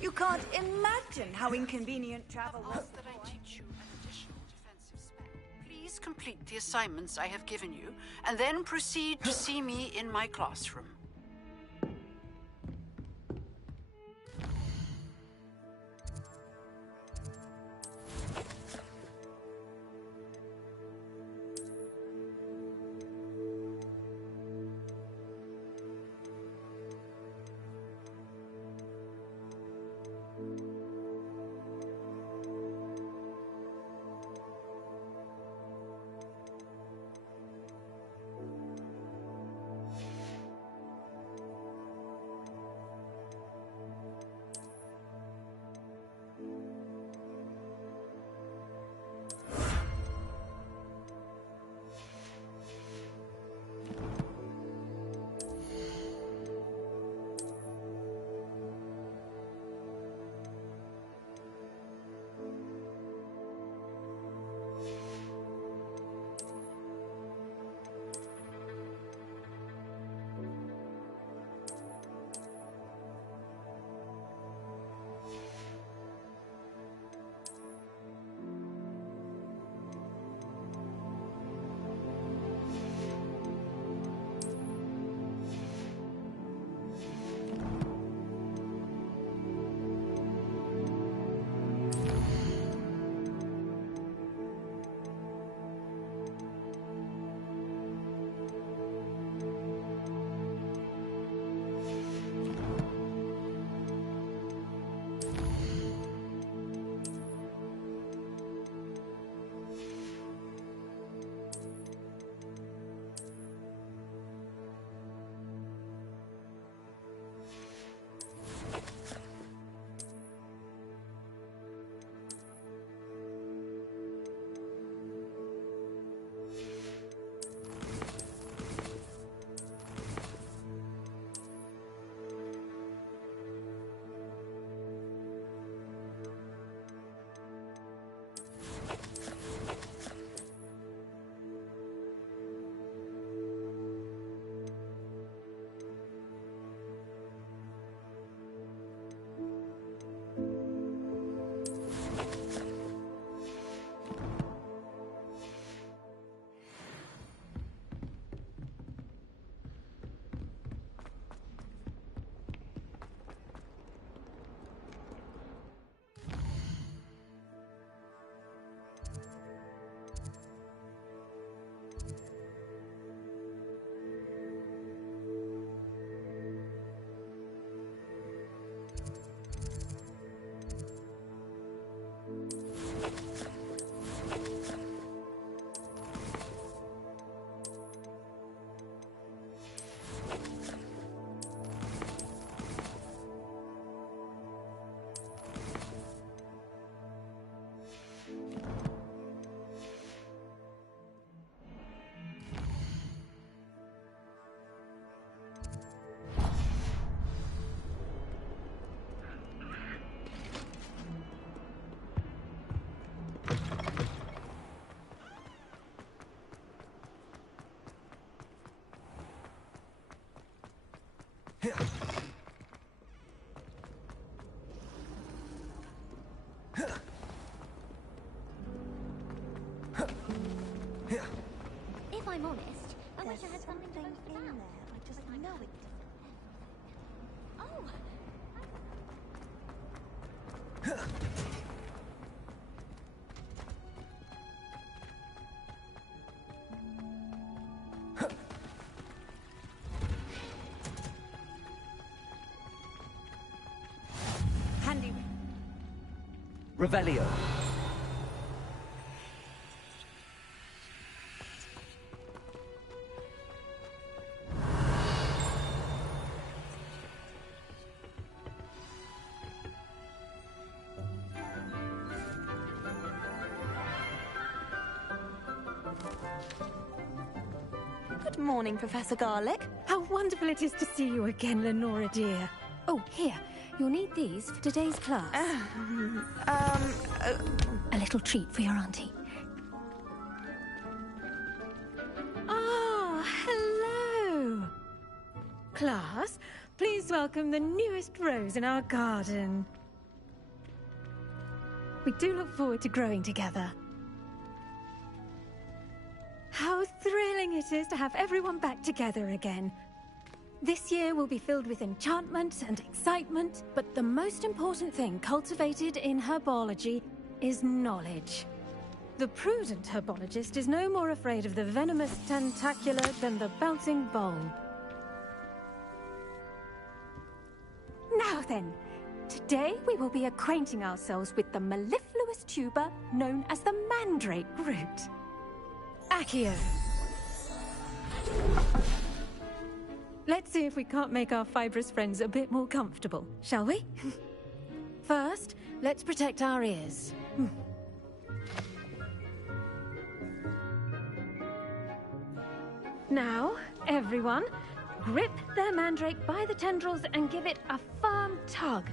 You can't imagine how inconvenient travel was. That I teach you an additional defensive spell. Please complete the assignments I have given you, and then proceed to see me in my classroom. If I'm honest, I wish I had something to boast about. I just know it. Oh! Handy. Revelio. Good morning, Professor Garlic. How wonderful it is to see you again, Lenora dear. Oh, here. You'll need these for today's class. A little treat for your auntie. Ah, hello. Class, please welcome the newest rose in our garden. We do look forward to growing together. How thrilling it is to have everyone back together again. This year will be filled with enchantment and excitement, but the most important thing cultivated in herbology is knowledge. The prudent herbologist is no more afraid of the venomous tentacula than the bouncing bulb. Now then, today we will be acquainting ourselves with the mellifluous tuber known as the mandrake root. Accio. Let's see if we can't make our fibrous friends a bit more comfortable, shall we? First, let's protect our ears. Now, everyone, grip their mandrake by the tendrils and give it a firm tug.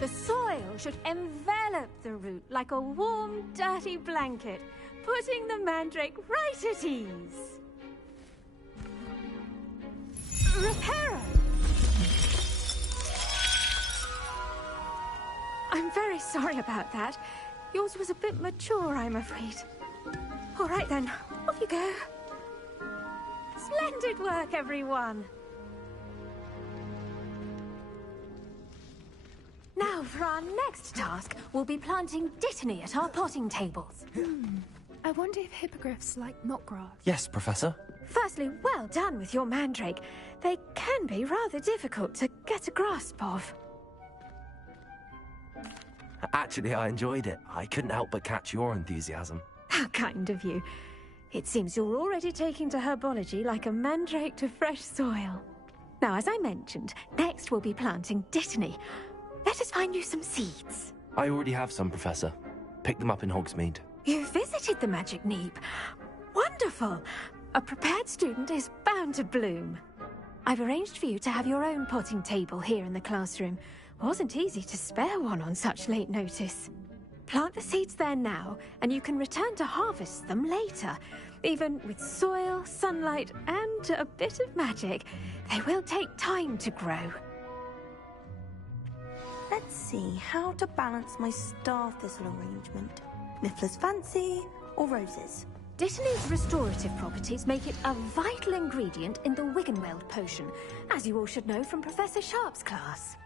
The soil should envelop the root like a warm, dirty blanket, putting the mandrake right at ease. Reparo! I'm very sorry about that. Yours was a bit mature, I'm afraid. All right then, off you go. Splendid work, everyone. Now, for our next task, we'll be planting dittany at our potting tables. I wonder if hippogriffs like knotgrass. Yes, Professor. Firstly, well done with your mandrake. They can be rather difficult to get a grasp of. Actually, I enjoyed it. I couldn't help but catch your enthusiasm. How kind of you. It seems you're already taking to herbology like a mandrake to fresh soil. Now, as I mentioned, next we'll be planting Dittany. Let us find you some seeds. I already have some, Professor. Pick them up in Hogsmeade. You visited the Magic Neep. Wonderful. A prepared student is bound to bloom. I've arranged for you to have your own potting table here in the classroom. Wasn't easy to spare one on such late notice. Plant the seeds there now, and you can return to harvest them later. Even with soil, sunlight, and a bit of magic, they will take time to grow. Let's see how to balance my star thistle arrangement. Miffler's Fancy or roses? Dittany's restorative properties make it a vital ingredient in the Wiggenweld potion, as you all should know from Professor Sharp's class.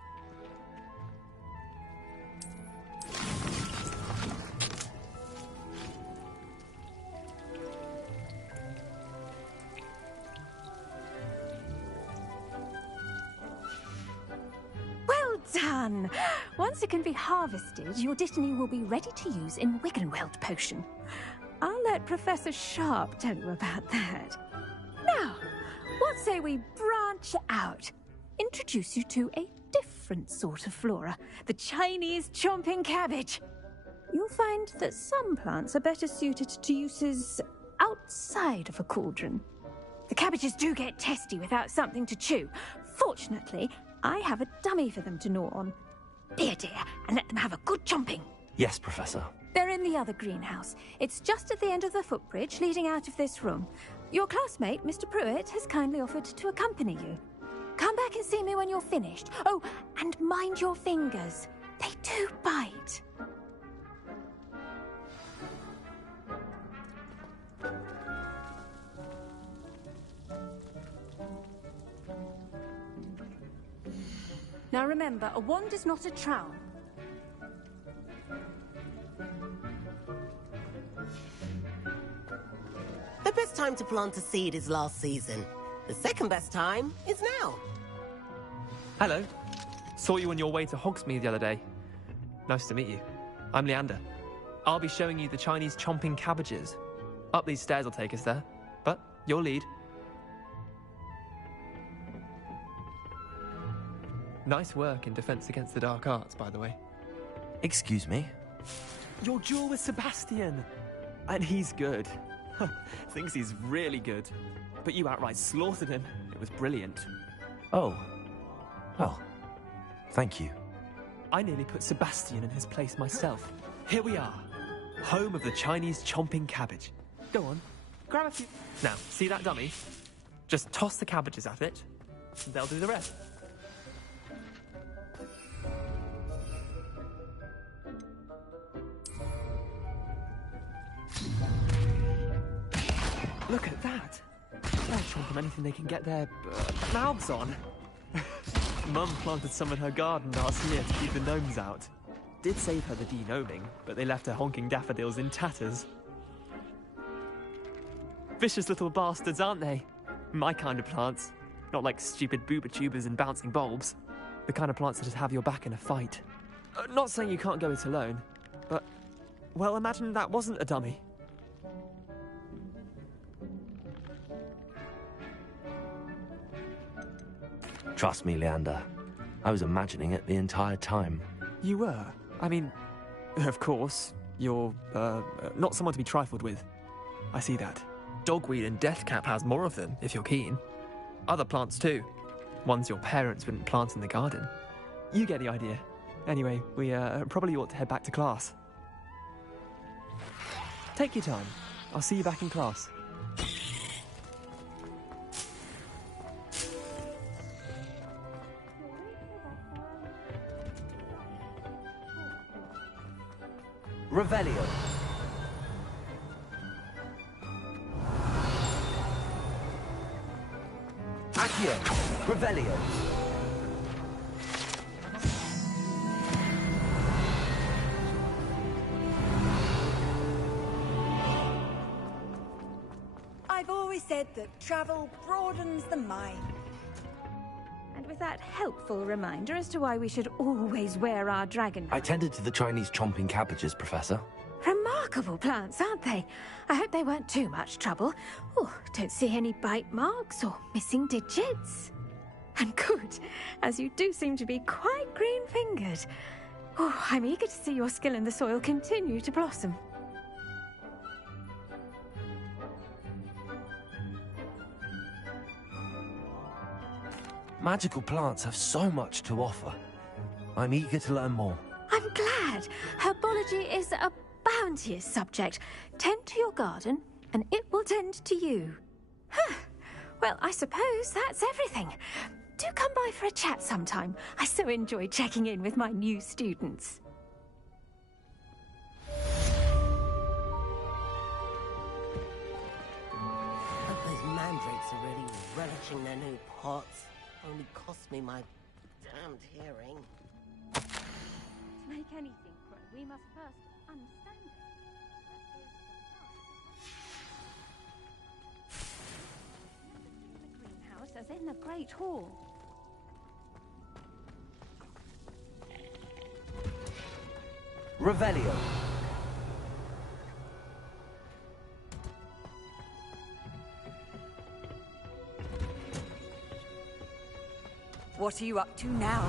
Well done! Once it can be harvested, your Dittany will be ready to use in Wiggenweld potion. I'll let Professor Sharp tell you about that. Now, what say we branch out? Introduce you to a different sort of flora, the Chinese chomping cabbage. You'll find that some plants are better suited to uses outside of a cauldron. The cabbages do get testy without something to chew. Fortunately, I have a dummy for them to gnaw on. Be a dear and let them have a good chomping. Yes, Professor. They're in the other greenhouse. It's just at the end of the footbridge leading out of this room. Your classmate, Mr. Pruitt, has kindly offered to accompany you. Come back and see me when you're finished. Oh, and mind your fingers. They do bite. Now remember, a wand is not a trowel. The best time to plant a seed is last season. The second best time is now. Hello. Saw you on your way to Hogsmeade the other day. Nice to meet you. I'm Leander. I'll be showing you the Chinese chomping cabbages. Up these stairs will take us there. But your lead. Nice work in Defense Against the Dark Arts, by the way. Excuse me? Your duel with Sebastian! And he's good. Thinks he's really good. But you outright slaughtered him. It was brilliant. Oh. Well, thank you. I nearly put Sebastian in his place myself. Here we are. Home of the Chinese chomping cabbage. Go on, grab a few. Now, see that dummy? Just toss the cabbages at it, and they'll do the rest. Look at that! They're chomping anything they can get their mouths on. Mum planted some in her garden last year to keep the gnomes out. Did save her the de-gnoming, but they left her honking daffodils in tatters. Vicious little bastards, aren't they? My kind of plants. Not like stupid booba tubers and bouncing bulbs. The kind of plants that just have your back in a fight. Not saying you can't go it alone, but... well, imagine that wasn't a dummy. Trust me, Leander. I was imagining it the entire time. You were? I mean, of course, you're, not someone to be trifled with. I see that. Dogweed and deathcap has more of them, if you're keen. Other plants too. Ones your parents wouldn't plant in the garden. You get the idea. Anyway, we, probably ought to head back to class. Take your time. I'll see you back in class. Revelio. Accio. Revelio. I've always said that travel broadens the mind. And with with that helpful reminder as to why we should always wear our dragon. I tended to the Chinese chomping cabbages, Professor. Remarkable plants, aren't they? I hope they weren't too much trouble. Oh, don't see any bite marks or missing digits. And good, as you do seem to be quite green-fingered. Oh, I'm eager to see your skill in the soil continue to blossom. Magical plants have so much to offer. I'm eager to learn more. I'm glad. Herbology is a bounteous subject. Tend to your garden, and it will tend to you. Huh. Well, I suppose that's everything. Do come by for a chat sometime. I so enjoy checking in with my new students. Those mandrakes are really relishing their new pots. Only cost me my damned hearing. To make anything grow, we must first understand it. The greenhouse as in the Great Hall. Revelio. What are you up to now?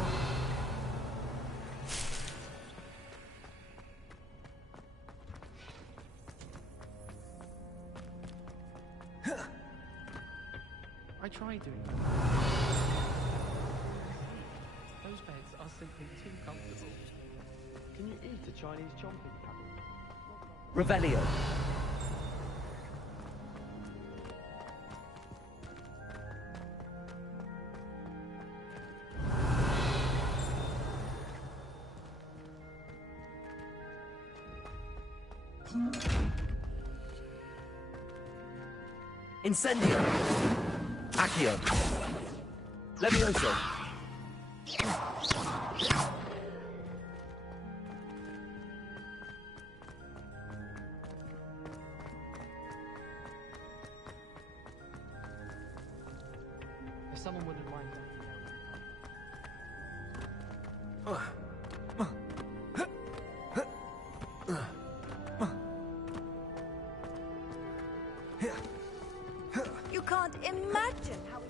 I tried doing that. Those beds are simply too comfortable. Can you eat a Chinese chomping cabbage? Revelio. Incendio! Accio! Levioso! If someone wouldn't mind that. You can't imagine how...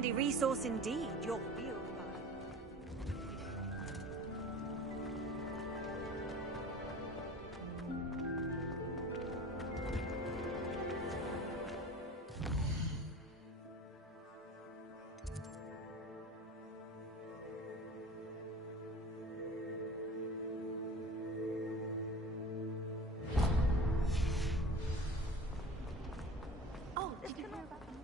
handy resource indeed, your field guide. Oh, did you hear about them?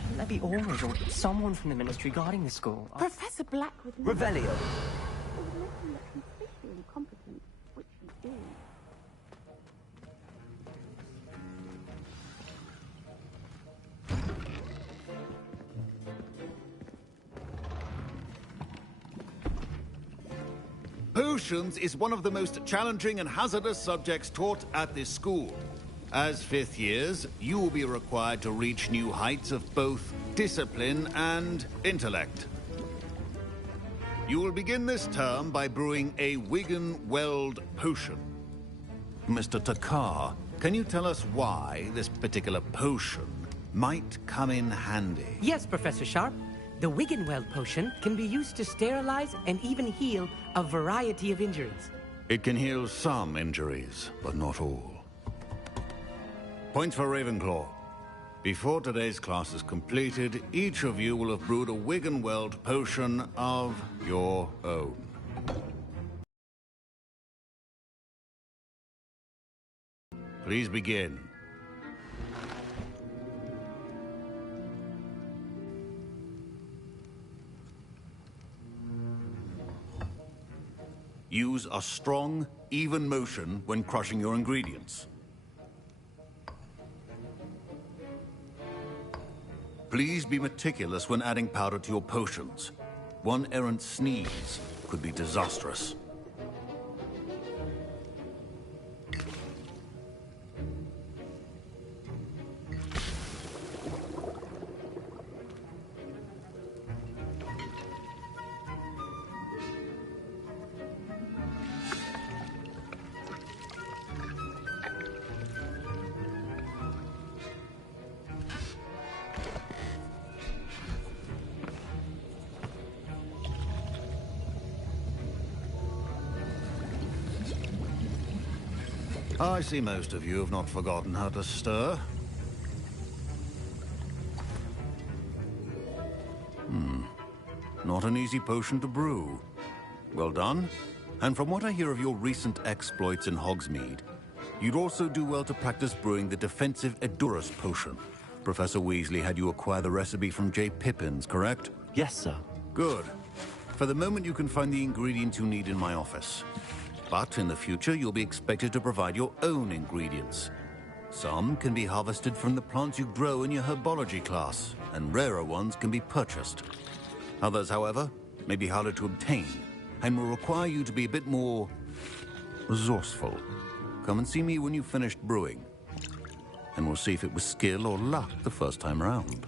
Shouldn't there be orders or someone from the ministry guarding the school? Professor Blackwood... Revelio! It would make him look completely incompetent, which he is. Potions is one of the most challenging and hazardous subjects taught at this school. As fifth years, you will be required to reach new heights of both discipline and intellect. You will begin this term by brewing a Wigan-Weld potion. Mr. Takar, can you tell us why this particular potion might come in handy? Yes, Professor Sharp. The Wigan-Weld potion can be used to sterilize and even heal a variety of injuries. It can heal some injuries, but not all. Points for Ravenclaw. Before today's class is completed, each of you will have brewed a Wigan-Weld potion of your own. Please begin. Use a strong, even motion when crushing your ingredients. Please be meticulous when adding powder to your potions. One errant sneeze could be disastrous. I see most of you have not forgotten how to stir. Not an easy potion to brew. Well done. And from what I hear of your recent exploits in Hogsmeade, you'd also do well to practice brewing the defensive Edurus potion. Professor Weasley had you acquire the recipe from J. Pippins, correct? Yes, sir. Good. For the moment, you can find the ingredients you need in my office. But in the future, you'll be expected to provide your own ingredients. Some can be harvested from the plants you grow in your herbology class, and rarer ones can be purchased. Others, however, may be harder to obtain, and will require you to be a bit more resourceful. Come and see me when you've finished brewing, and we'll see if it was skill or luck the first time around.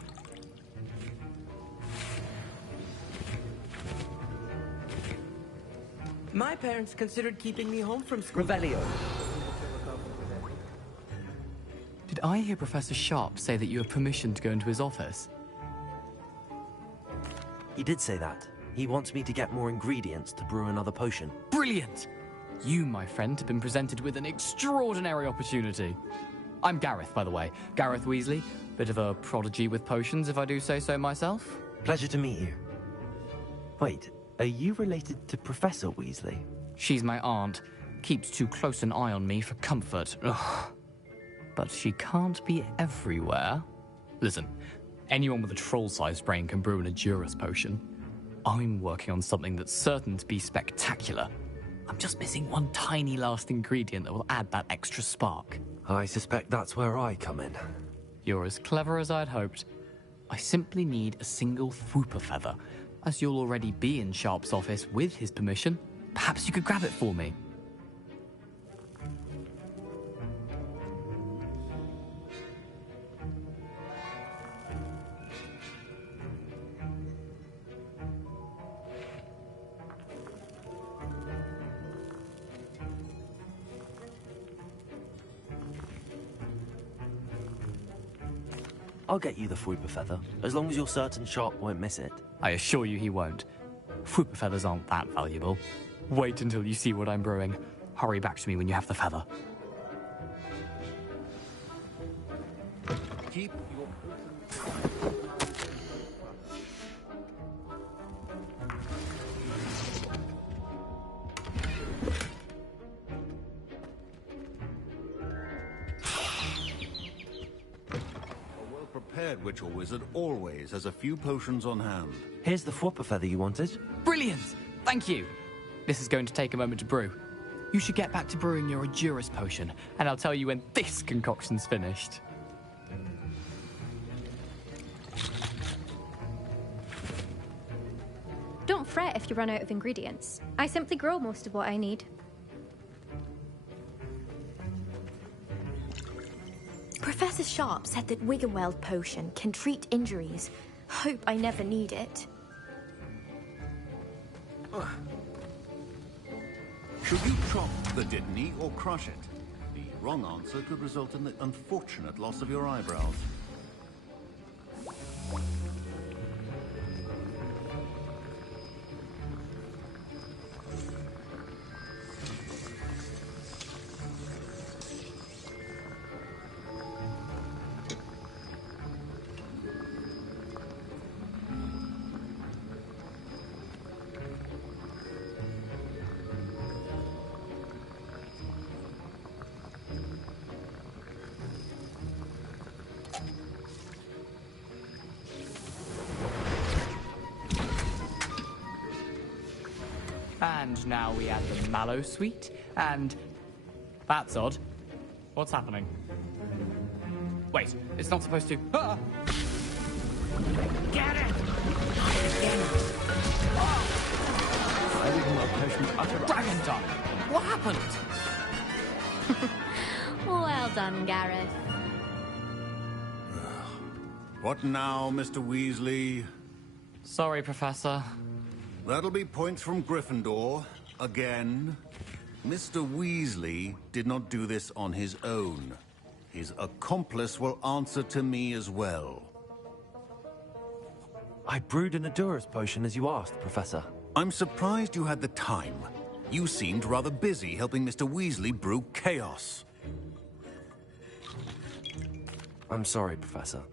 My parents considered keeping me home from school. Revelio. Did I hear Professor Sharp say that you have permission to go into his office? He did say that. He wants me to get more ingredients to brew another potion. Brilliant! You, my friend, have been presented with an extraordinary opportunity. I'm Gareth, by the way. Gareth Weasley. Bit of a prodigy with potions, if I do say so myself. Pleasure to meet you. Wait, are you related to Professor Weasley? She's my aunt. Keeps too close an eye on me for comfort. Ugh. But she can't be everywhere. Listen, anyone with a troll-sized brain can brew an Edurus potion. I'm working on something that's certain to be spectacular. I'm just missing one tiny last ingredient that will add that extra spark. I suspect that's where I come in. You're as clever as I'd hoped. I simply need a single Fwooper feather. As you'll already be in Sharp's office with his permission, perhaps you could grab it for me. I'll get you the Fwooper feather, as long as you're certain Sharp won't miss it. I assure you he won't. Fwooper feathers aren't that valuable. Wait until you see what I'm brewing. Hurry back to me when you have the feather. Keep your... Prepared witch or wizard always has a few potions on hand. Here's the Fwooper feather you wanted. Brilliant! Thank you! This is going to take a moment to brew. You should get back to brewing your Adurus potion, and I'll tell you when this concoction's finished. Don't fret if you run out of ingredients. I simply grow most of what I need. Professor Sharp said that Wiggenweld potion can treat injuries. Hope I never need it. Should you chop the Dittany or crush it? The wrong answer could result in the unfortunate loss of your eyebrows. And now we add the mallow sweet, and... That's odd. What's happening? Wait, it's not supposed to... Ah! Get it! Dragon tongue! What happened? Well done, Gareth. What now, Mr. Weasley? Sorry, Professor. That'll be points from Gryffindor. Again. Mr. Weasley did not do this on his own. His accomplice will answer to me as well. I brewed an Adurus potion as you asked, Professor. I'm surprised you had the time. You seemed rather busy helping Mr. Weasley brew chaos. I'm sorry, Professor.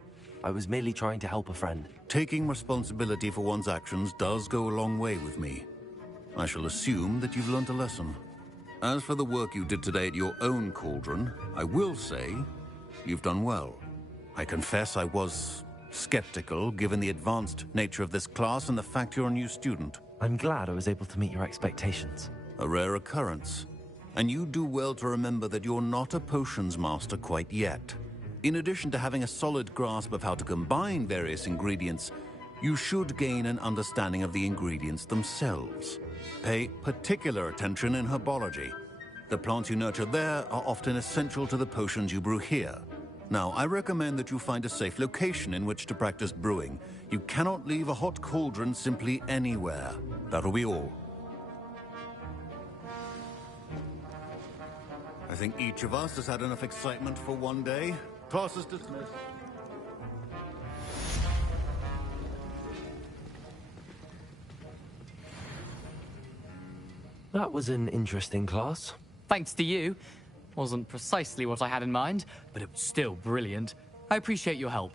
I was merely trying to help a friend. Taking responsibility for one's actions does go a long way with me. I shall assume that you've learnt a lesson. As for the work you did today at your own cauldron, I will say you've done well. I confess I was skeptical, given the advanced nature of this class and the fact you're a new student. I'm glad I was able to meet your expectations. A rare occurrence. And you do well to remember that you're not a potions master quite yet. In addition to having a solid grasp of how to combine various ingredients, you should gain an understanding of the ingredients themselves. Pay particular attention in herbology. The plants you nurture there are often essential to the potions you brew here. Now, I recommend that you find a safe location in which to practice brewing. You cannot leave a hot cauldron simply anywhere. That'll be all. I think each of us has had enough excitement for one day. Class is dismissed. That was an interesting class. Thanks to you. Wasn't precisely what I had in mind, but it was still brilliant. I appreciate your help.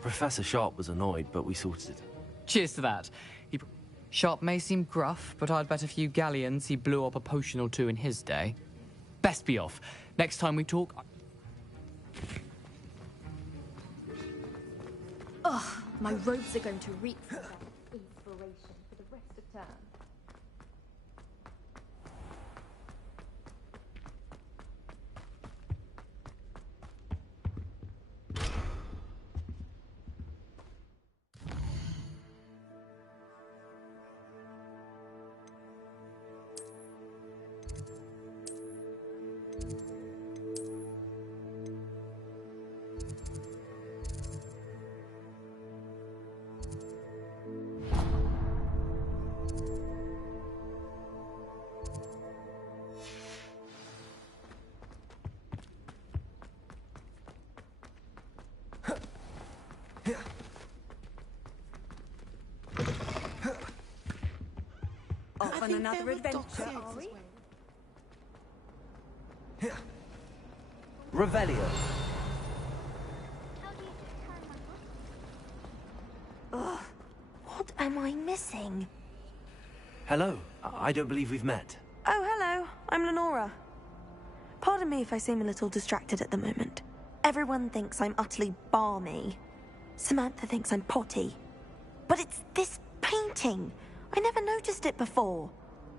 Professor Sharp was annoyed, but we sorted it. Cheers to that. Sharp may seem gruff, but I'd bet a few galleons he blew up a potion or two in his day. Best be off. Next time we talk... Ugh, my robes are going to reek for that inspiration for the rest of term. Off on another adventure, are we? Revelio. Ugh, what am I missing? Hello. I don't believe we've met. Oh, hello. I'm Lenora. Pardon me if I seem a little distracted at the moment. Everyone thinks I'm utterly balmy. Samantha thinks I'm potty. But it's this painting. I never noticed it before.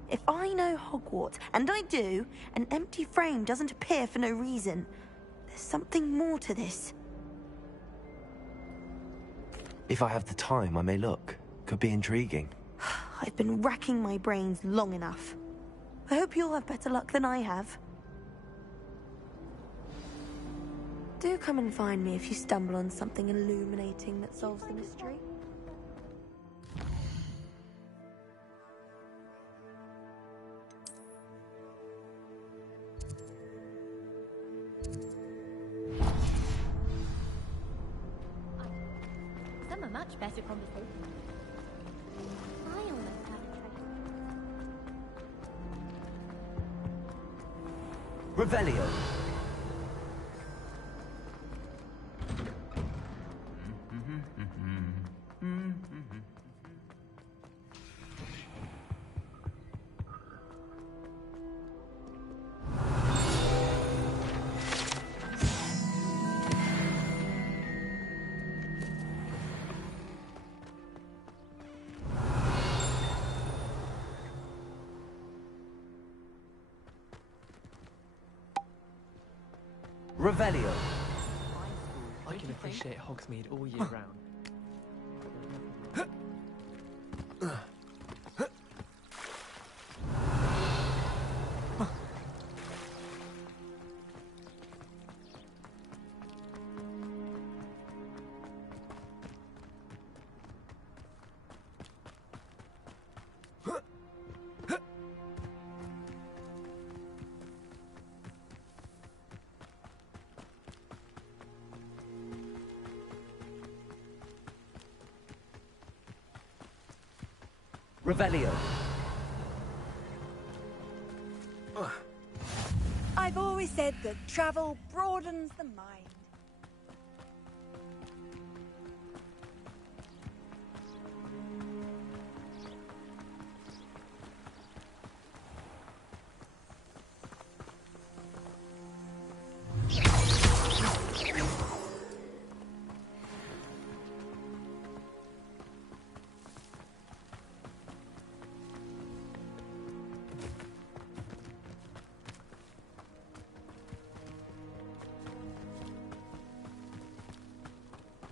If I know Hogwarts, and I do, an empty frame doesn't appear for no reason. There's something more to this. If I have the time, I may look. Could be intriguing. I've been racking my brains long enough. I hope you'll have better luck than I have. Do come and find me if you stumble on something illuminating that solves the mystery. Some are much better conversations. I almost have a treasure. Revelio. Revelio. I can appreciate Hogsmeade all year round. Revelio. I've always said that travel broadens the mind.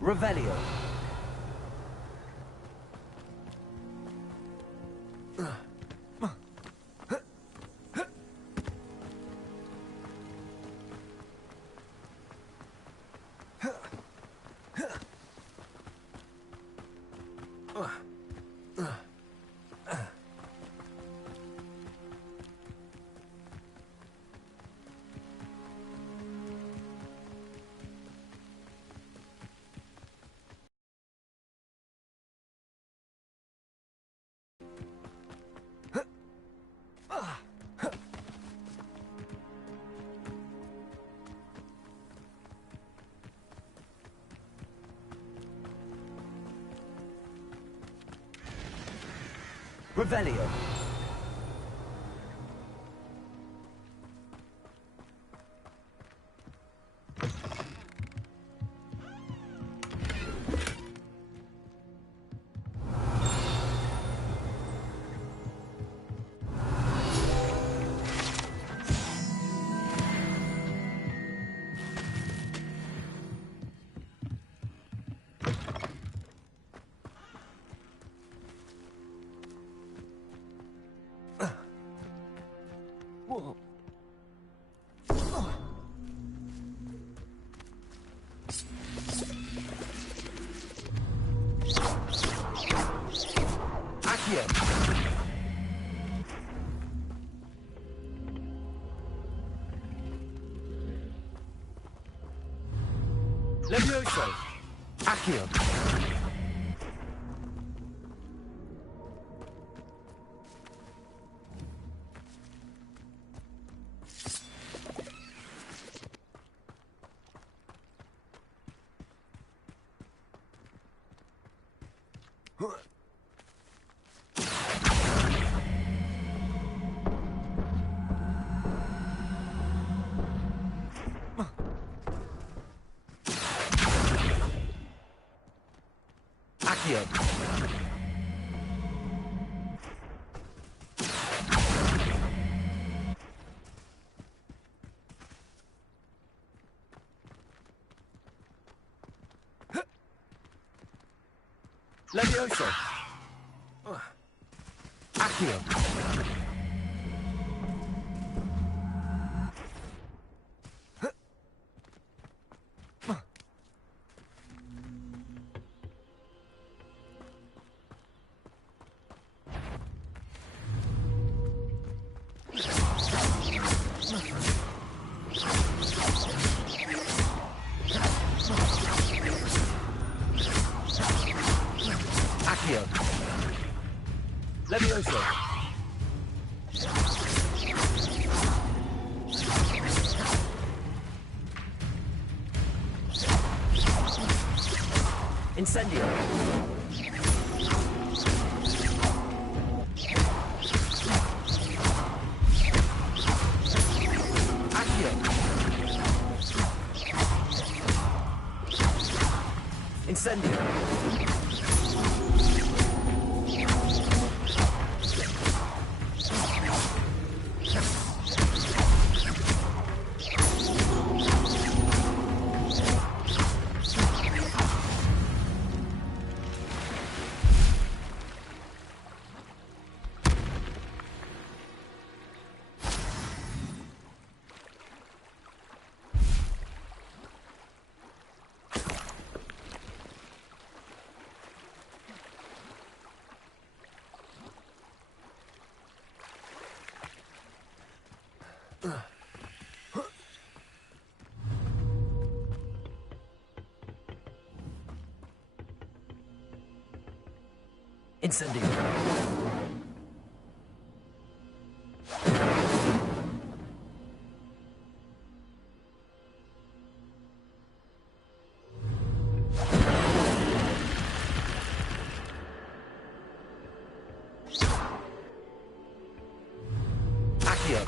Revelio. Revelio. Levioso. Accio. Accio. Levioso. Accio. Accio. Levioso. Incendio. Accio. Incendio. Incendio. Accio.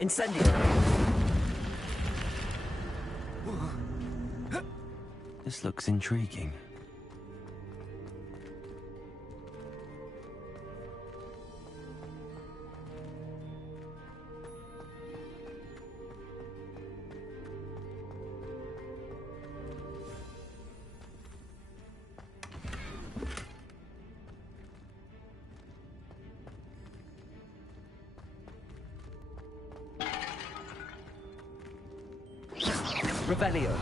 Incendio. This looks intriguing. Revelio.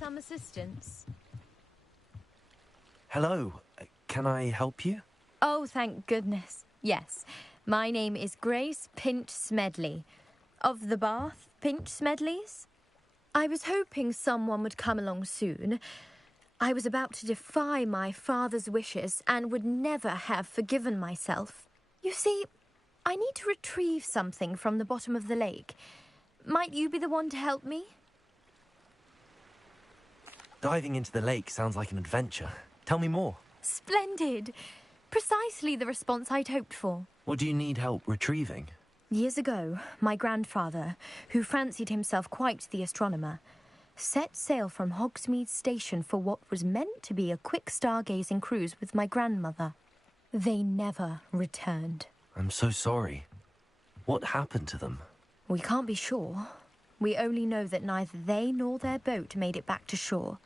Some assistance. Hello. Can I help you? Oh, thank goodness. Yes. My name is Grace Pinch Smedley. Of the Bath Pinch Smedleys. I was hoping someone would come along soon. I was about to defy my father's wishes and would never have forgiven myself. You see, I need to retrieve something from the bottom of the lake. Might you be the one to help me? Diving into the lake sounds like an adventure. Tell me more. Splendid. Precisely the response I'd hoped for. What do you need help retrieving? Years ago, my grandfather, who fancied himself quite the astronomer, set sail from Hogsmeade Station for what was meant to be a quick stargazing cruise with my grandmother. They never returned. I'm so sorry. What happened to them? We can't be sure. We only know that neither they nor their boat made it back to shore.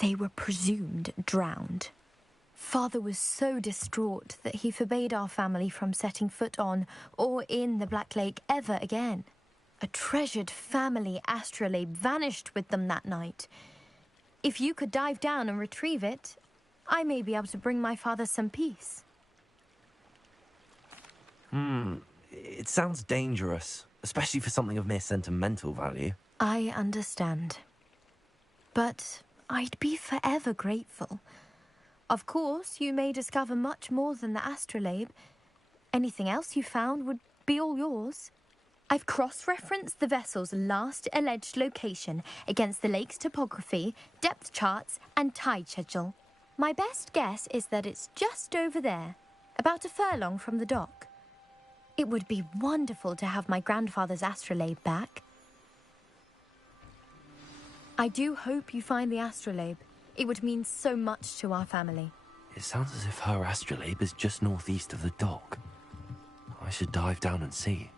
They were presumed drowned. Father was so distraught that he forbade our family from setting foot on or in the Black Lake ever again. A treasured family astrolabe vanished with them that night. If you could dive down and retrieve it, I may be able to bring my father some peace. It sounds dangerous, especially for something of mere sentimental value. I understand. But I'd be forever grateful. Of course, you may discover much more than the astrolabe. Anything else you found would be all yours. I've cross-referenced the vessel's last alleged location against the lake's topography, depth charts, and tide schedule. My best guess is that it's just over there, about a furlong from the dock. It would be wonderful to have my grandfather's astrolabe back. I do hope you find the astrolabe. It would mean so much to our family. It sounds as if her astrolabe is just northeast of the dock. I should dive down and see.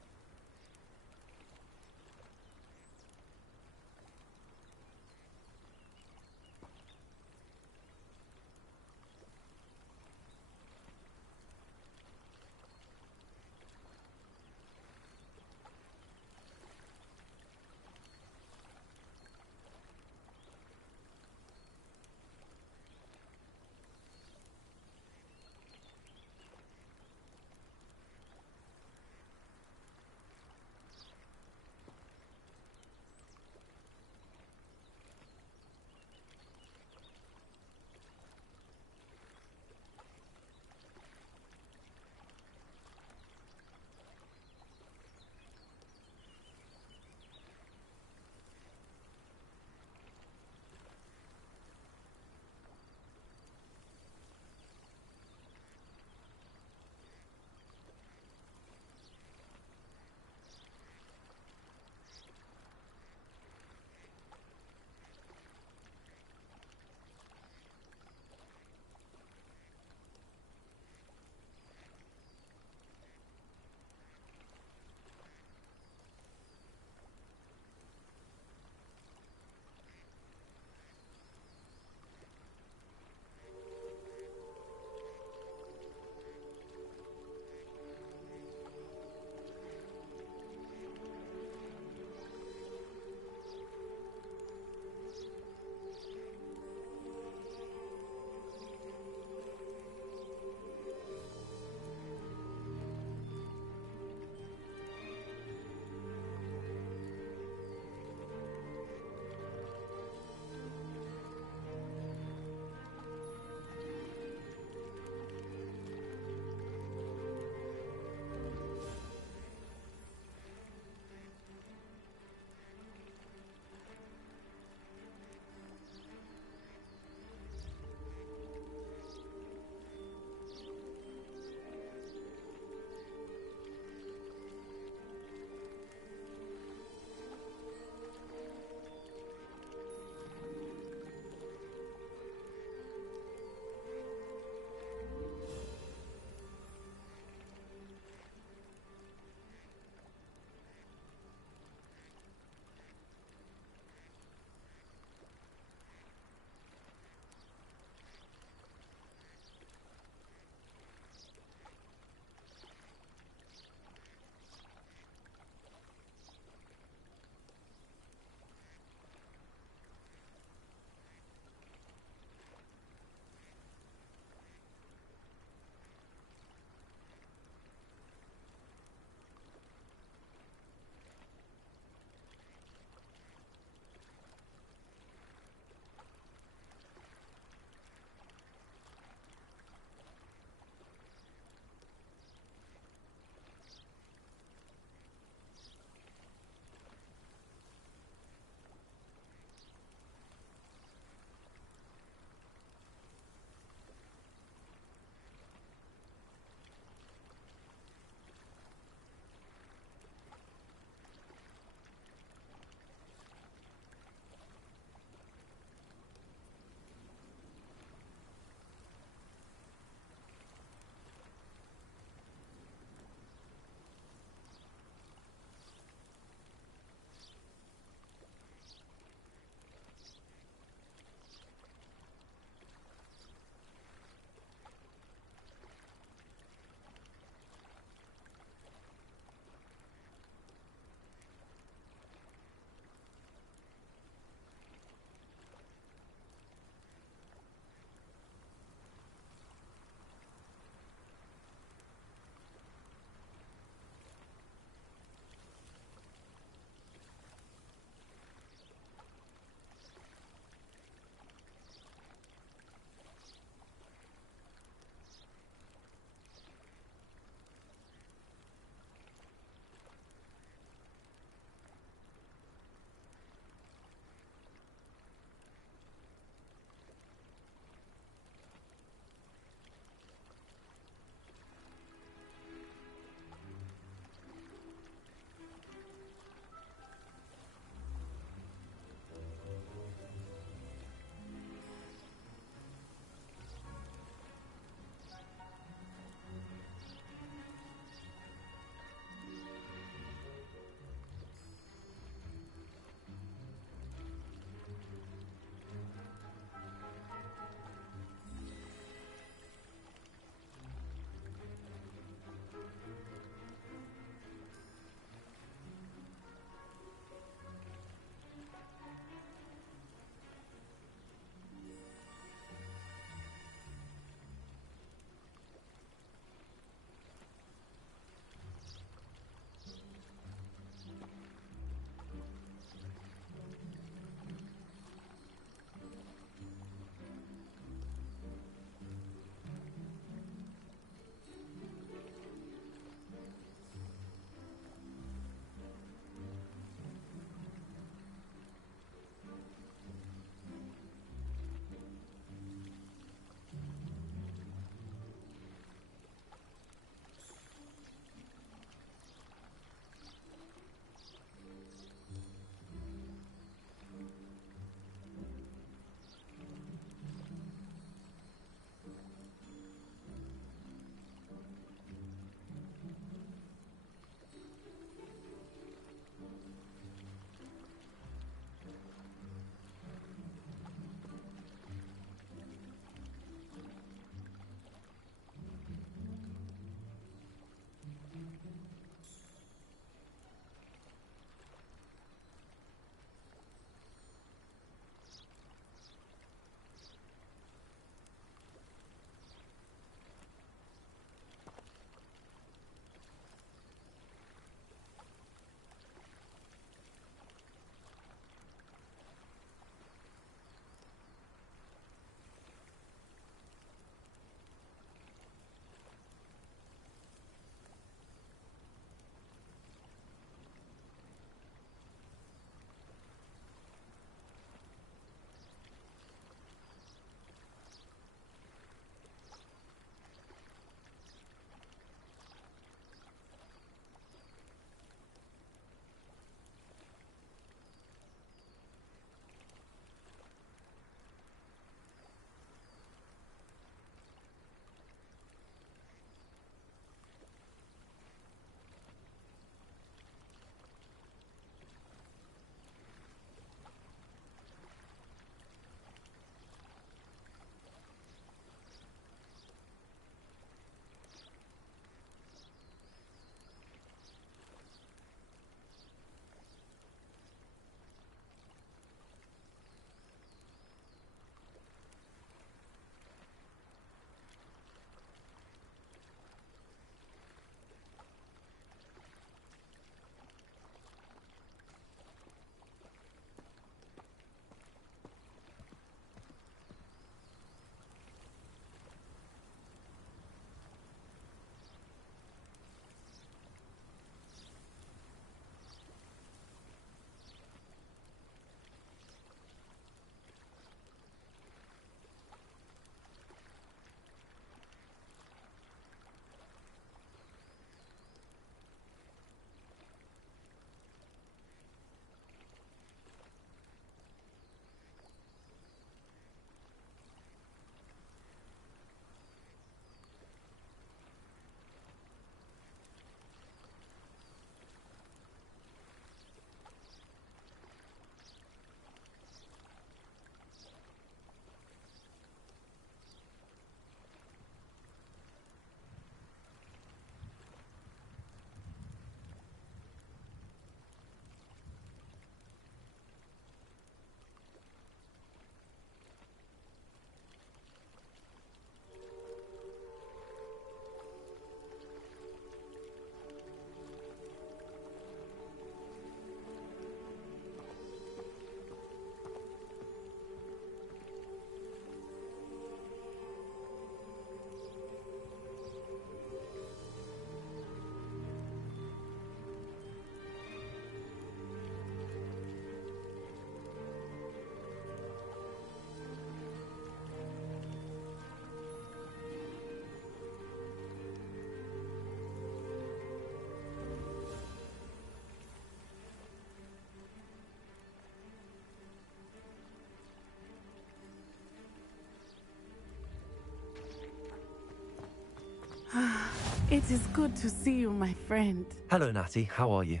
It is good to see you, my friend. Hello, Natty. How are you?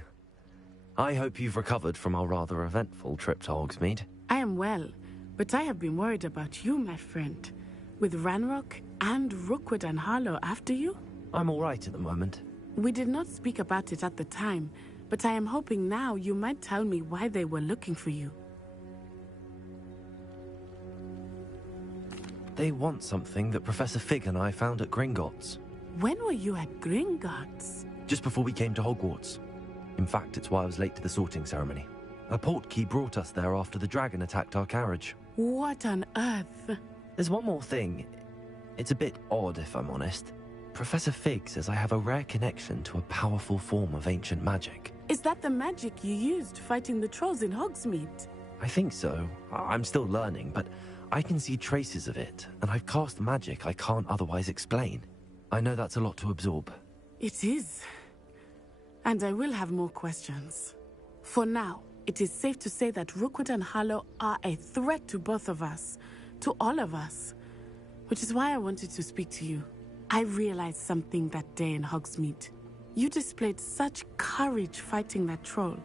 I hope you've recovered from our rather eventful trip to Hogsmeade. I am well, but I have been worried about you, my friend. With Ranrock and Rookwood and Harlow after you? I'm all right at the moment. We did not speak about it at the time, but I am hoping now you might tell me why they were looking for you. They want something that Professor Fig and I found at Gringotts. When were you at Gringotts? Just before we came to Hogwarts. In fact, it's why I was late to the sorting ceremony. A portkey brought us there after the dragon attacked our carriage. What on earth? There's one more thing. It's a bit odd, if I'm honest. Professor Fig says I have a rare connection to a powerful form of ancient magic. Is that the magic you used fighting the trolls in Hogsmeade? I think so. I'm still learning, but I can see traces of it, and I've cast magic I can't otherwise explain. I know that's a lot to absorb. It is. And I will have more questions. For now, it is safe to say that Rookwood and Harlow are a threat to both of us. To all of us. Which is why I wanted to speak to you. I realized something that day in Hogsmeade. You displayed such courage fighting that troll.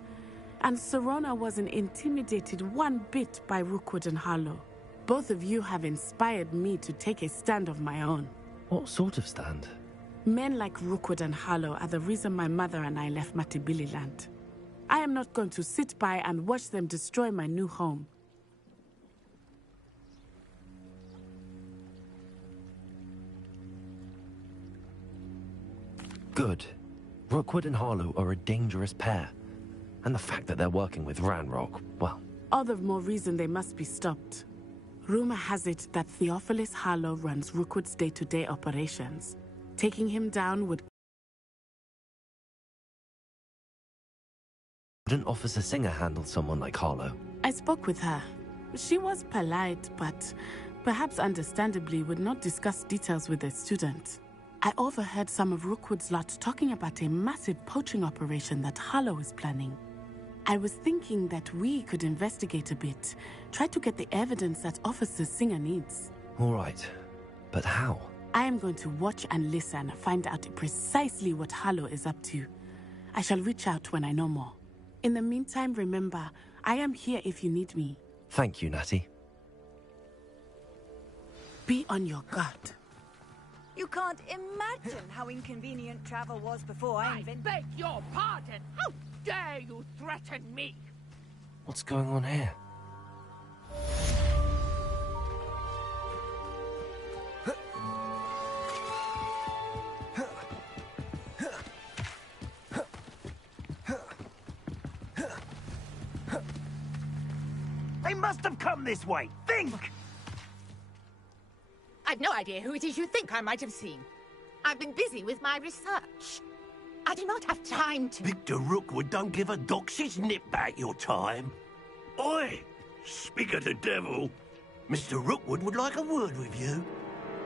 And Serona wasn't intimidated one bit by Rookwood and Harlow. Both of you have inspired me to take a stand of my own. What sort of stand? Men like Rookwood and Harlow are the reason my mother and I left Matibili land. I am not going to sit by and watch them destroy my new home. Good. Rookwood and Harlow are a dangerous pair. And the fact that they're working with Ranrock, well... All the more reason they must be stopped. Rumor has it that Theophilus Harlow runs Rookwood's day-to-day operations. Taking him down would... Wouldn't Officer Singer handle someone like Harlow? I spoke with her. She was polite, but perhaps understandably would not discuss details with a student. I overheard some of Rookwood's lot talking about a massive poaching operation that Harlow is planning. I was thinking that we could investigate a bit, try to get the evidence that Officer Singer needs. All right, but how? I am going to watch and listen, find out precisely what Harlow is up to. I shall reach out when I know more. In the meantime, remember, I am here if you need me. Thank you, Natty. Be on your guard. You can't imagine how inconvenient travel was before I invented... beg your pardon! How dare you threaten me? What's going on here? They must have come this way! Think! I've no idea who it is you think I might have seen. I've been busy with my research. I do not have time to... Victor Rookwood don't give a doxy's nip back your time. Oi! Speak of the devil. Mr. Rookwood would like a word with you.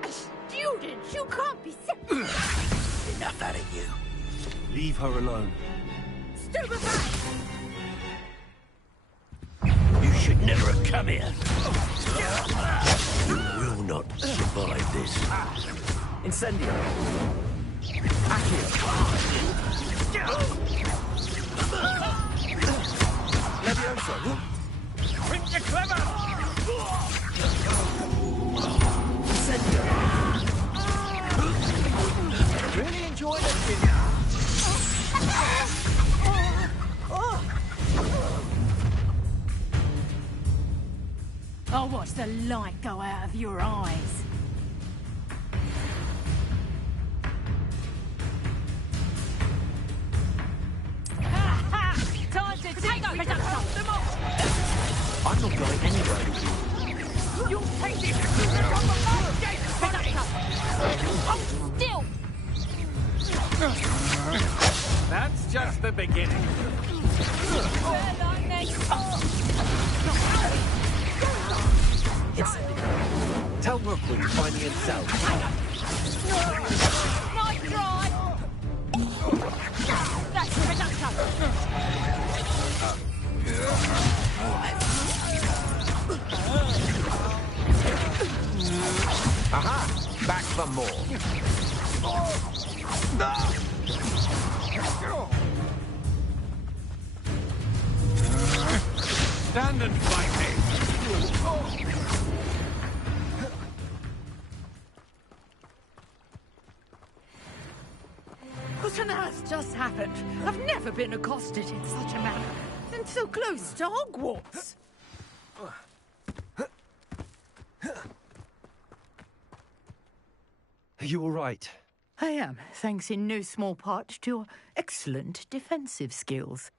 A student? You can't be... Enough out of you. Leave her alone. Stupefy! You should never have come here. You will not survive this. Incendio. Levioso. Pretty clever. Incendio. Really enjoy it. I'll watch the light go out of your eyes. Time to take them off! I'm not going anywhere with you. You'll take this from the last gate! Hold still! That's just the beginning. Tell Rookwood to find me himself. Nice try! That's production! Aha! Back for more. No! Stand and fight me! What on earth just happened? I've never been accosted in such a manner. And so close to Hogwarts. Are you all right? I am, thanks in no small part to your excellent defensive skills.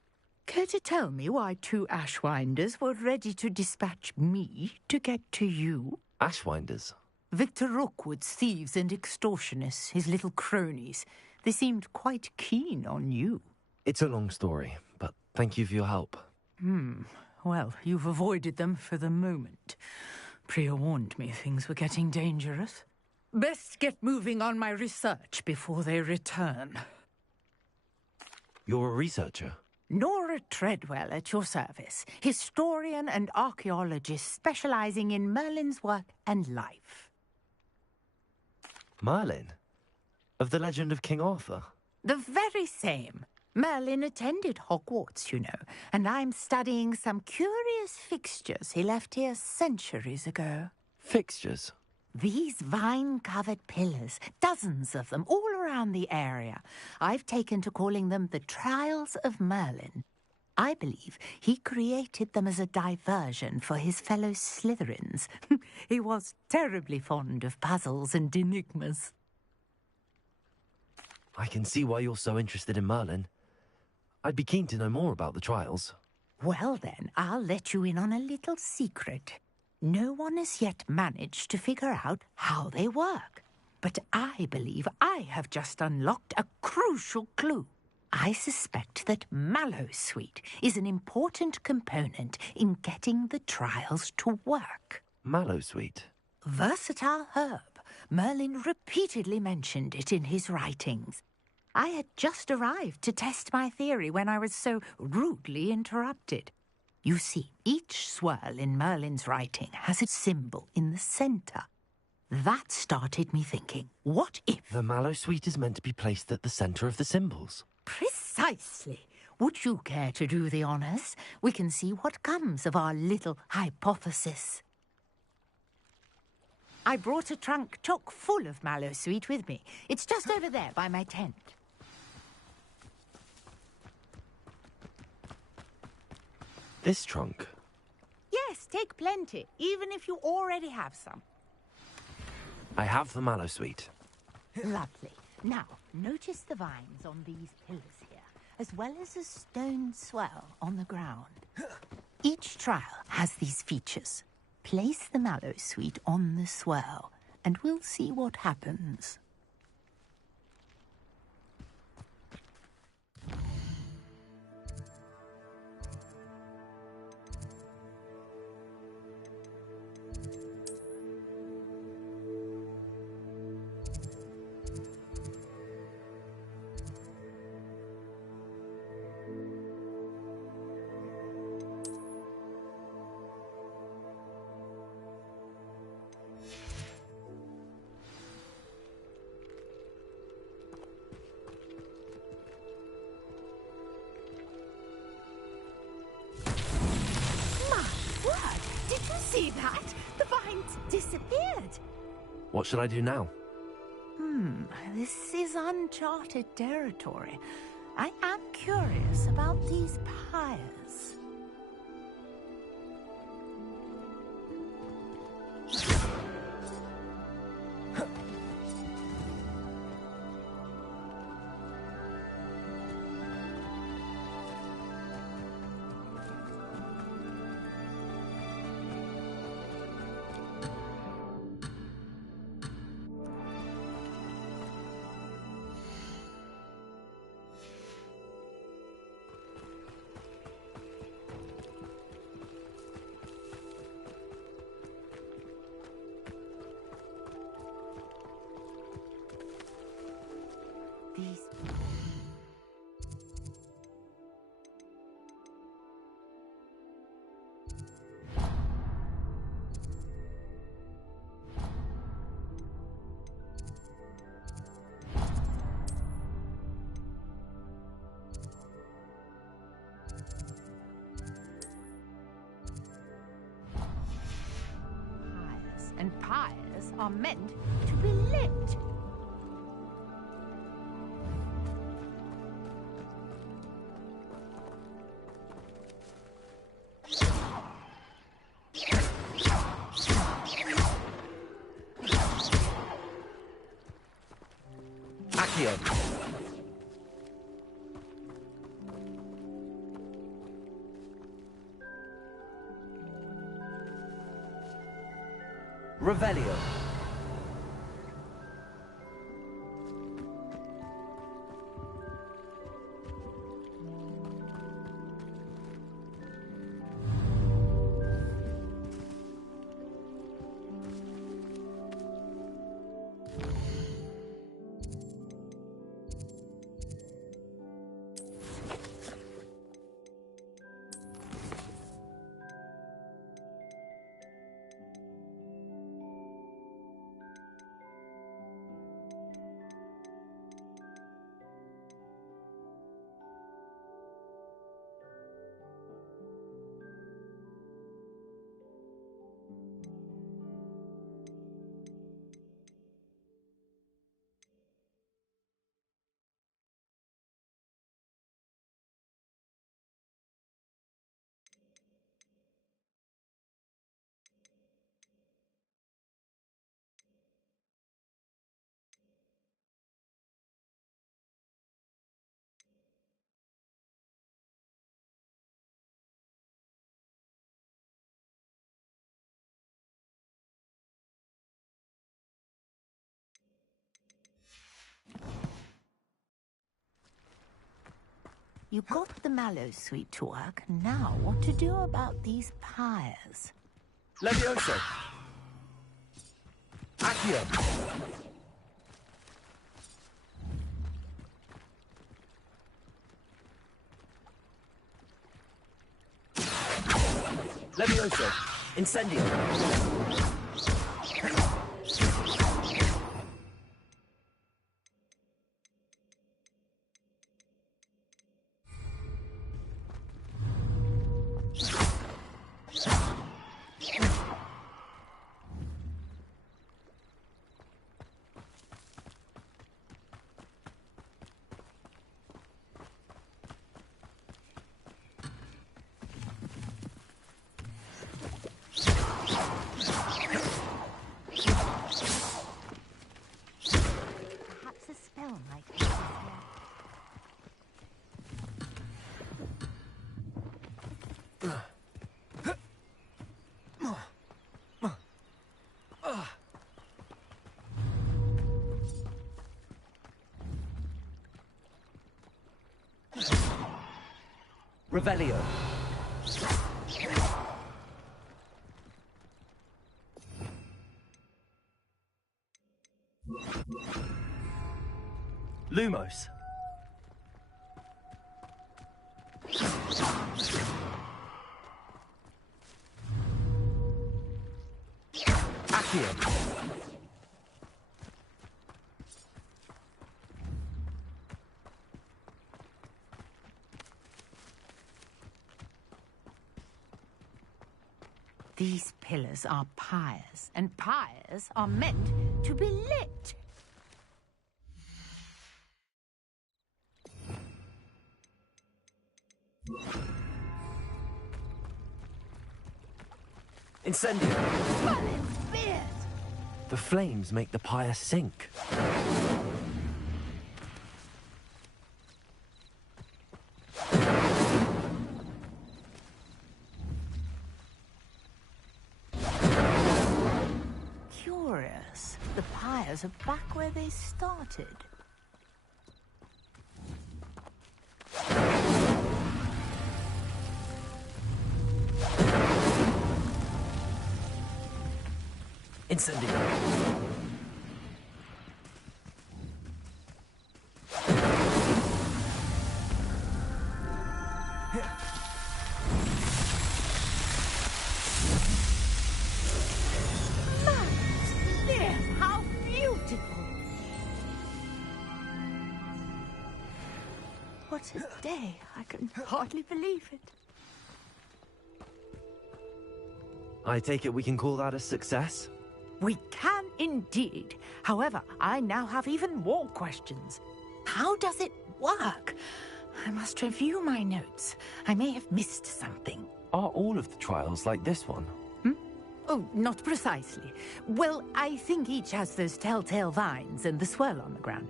Care to tell me why 2 Ashwinders were ready to dispatch me to get to you? Ashwinders? Victor Rookwood's thieves and extortionists, his little cronies. They seemed quite keen on you. It's a long story, but thank you for your help. Well, you've avoided them for the moment. Priya warned me things were getting dangerous. Best get moving on my research before they return. You're a researcher? Nora Treadwell at your service, historian and archaeologist specializing in Merlin's work and life. Merlin? Of the legend of King Arthur? The very same. Merlin attended Hogwarts, you know, and I'm studying some curious fixtures he left here centuries ago. Fixtures? These vine-covered pillars, dozens of them, all around the area. I've taken to calling them the Trials of Merlin. I believe he created them as a diversion for his fellow Slytherins. He was terribly fond of puzzles and enigmas. I can see why you're so interested in Merlin. I'd be keen to know more about the trials. Well then, I'll let you in on a little secret. No one has yet managed to figure out how they work. But I believe I have just unlocked a crucial clue. I suspect that Mallowsweet is an important component in getting the trials to work. Mallowsweet? Versatile herb. Merlin repeatedly mentioned it in his writings. I had just arrived to test my theory when I was so rudely interrupted. You see, each swirl in Merlin's writing has a symbol in the centre. That started me thinking, what if... The Mallowsweet is meant to be placed at the centre of the symbols. Precisely. Would you care to do the honours? We can see what comes of our little hypothesis. I brought a trunk chock full of Mallowsweet with me. It's just over there by my tent. This trunk? Yes, take plenty, even if you already have some. I have the Mallowsweet. Lovely. Now, notice the vines on these pillars here, as well as a stone swell on the ground. Each trial has these features. Place the Mallowsweet on the swell, and we'll see what happens. See that? The vines disappeared. What should I do now? This is uncharted territory. I am curious about these pyres. and pyres are meant to be lit. Accio. Revelio. You got the mallow suite to work. Now, what to do about these pyres? Levioso. Accio. Levioso. Incendio. Perhaps a spell might help us Revelio. Lumos. Accio. These pillars are pyres, and pyres are meant to be lit. Incendio. Burning spears! The flames make the pyre sink. Curious. The pyres are back where they started. Incendio. How beautiful! What a day. I can hardly believe it. I take it we can call that a success? We can indeed. However, I now have even more questions. How does it work? I must review my notes. I may have missed something. Are all of the trials like this one? Oh, not precisely. Well, I think each has those telltale vines and the swirl on the ground.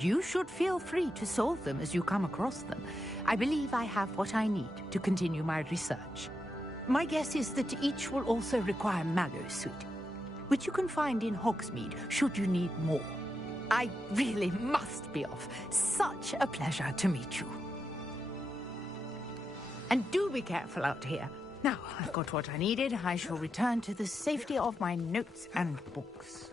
You should feel free to solve them as you come across them. I believe I have what I need to continue my research. My guess is that each will also require mallow sweet, which you can find in Hogsmeade should you need more. I really must be off. Such a pleasure to meet you. And do be careful out here. Now, I've got what I needed. I shall return to the safety of my notes and books.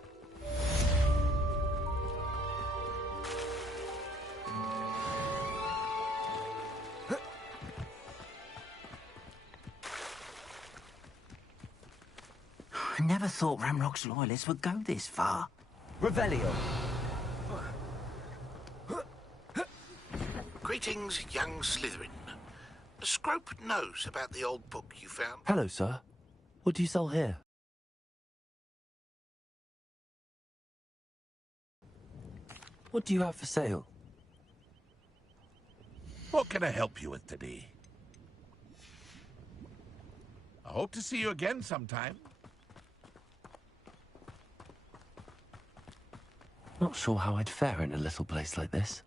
I never thought Ramrock's loyalists would go this far. Revelio. Greetings, young Slytherin. Scrope knows about the old book you found. Hello, sir. What do you sell here? What do you have for sale? What can I help you with today? I hope to see you again sometime. Not sure how I'd fare in a little place like this.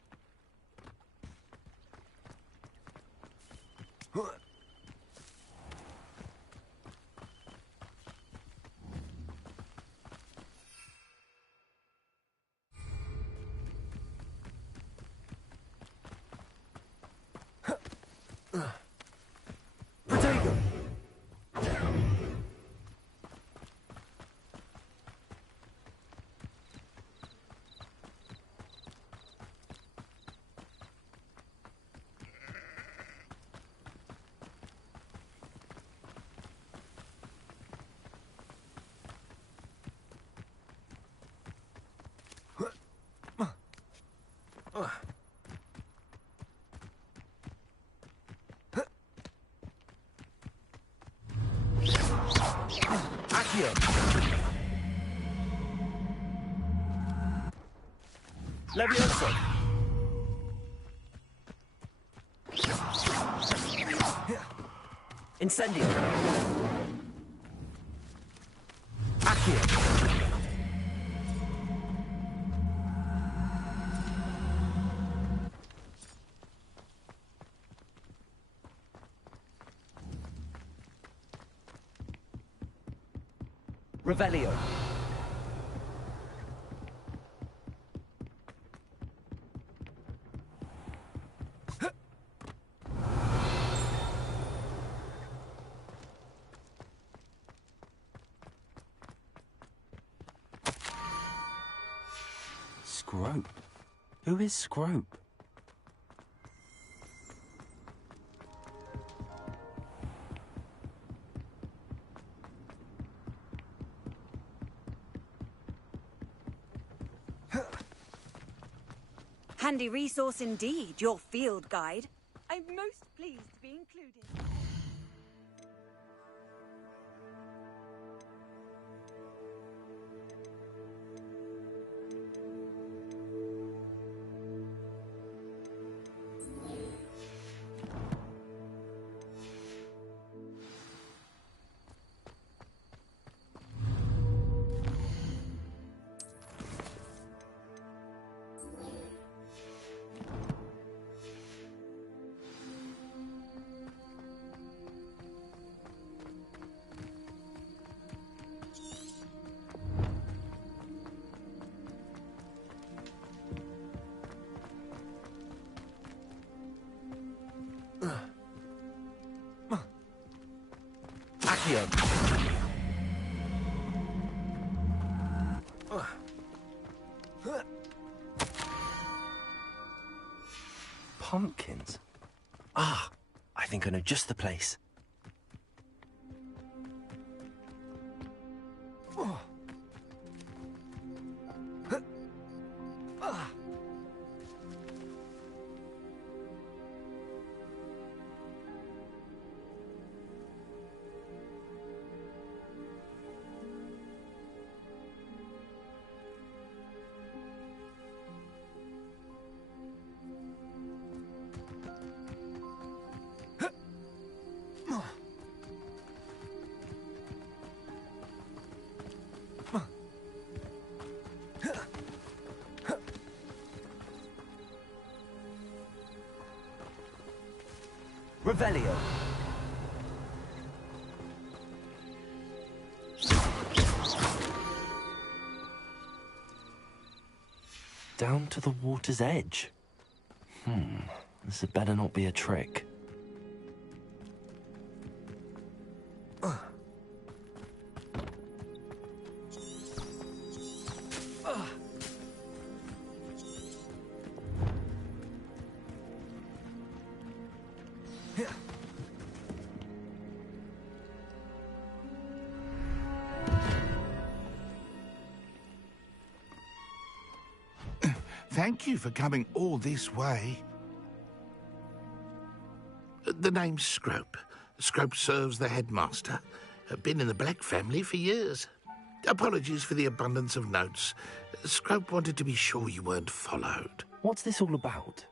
Levioso. Incendio. Accio. Revelio. Scrope? Who is Scrope? Handy resource indeed, your field guide. I'm most pleased to be included. Pumpkins? Ah, I think I know just the place. Revelio. Down to the water's edge. This had better not be a trick. Thank you for coming all this way. The name's Scrope. Scrope serves the headmaster. Been in the Black family for years. Apologies for the abundance of notes. Scrope wanted to be sure you weren't followed. What's this all about?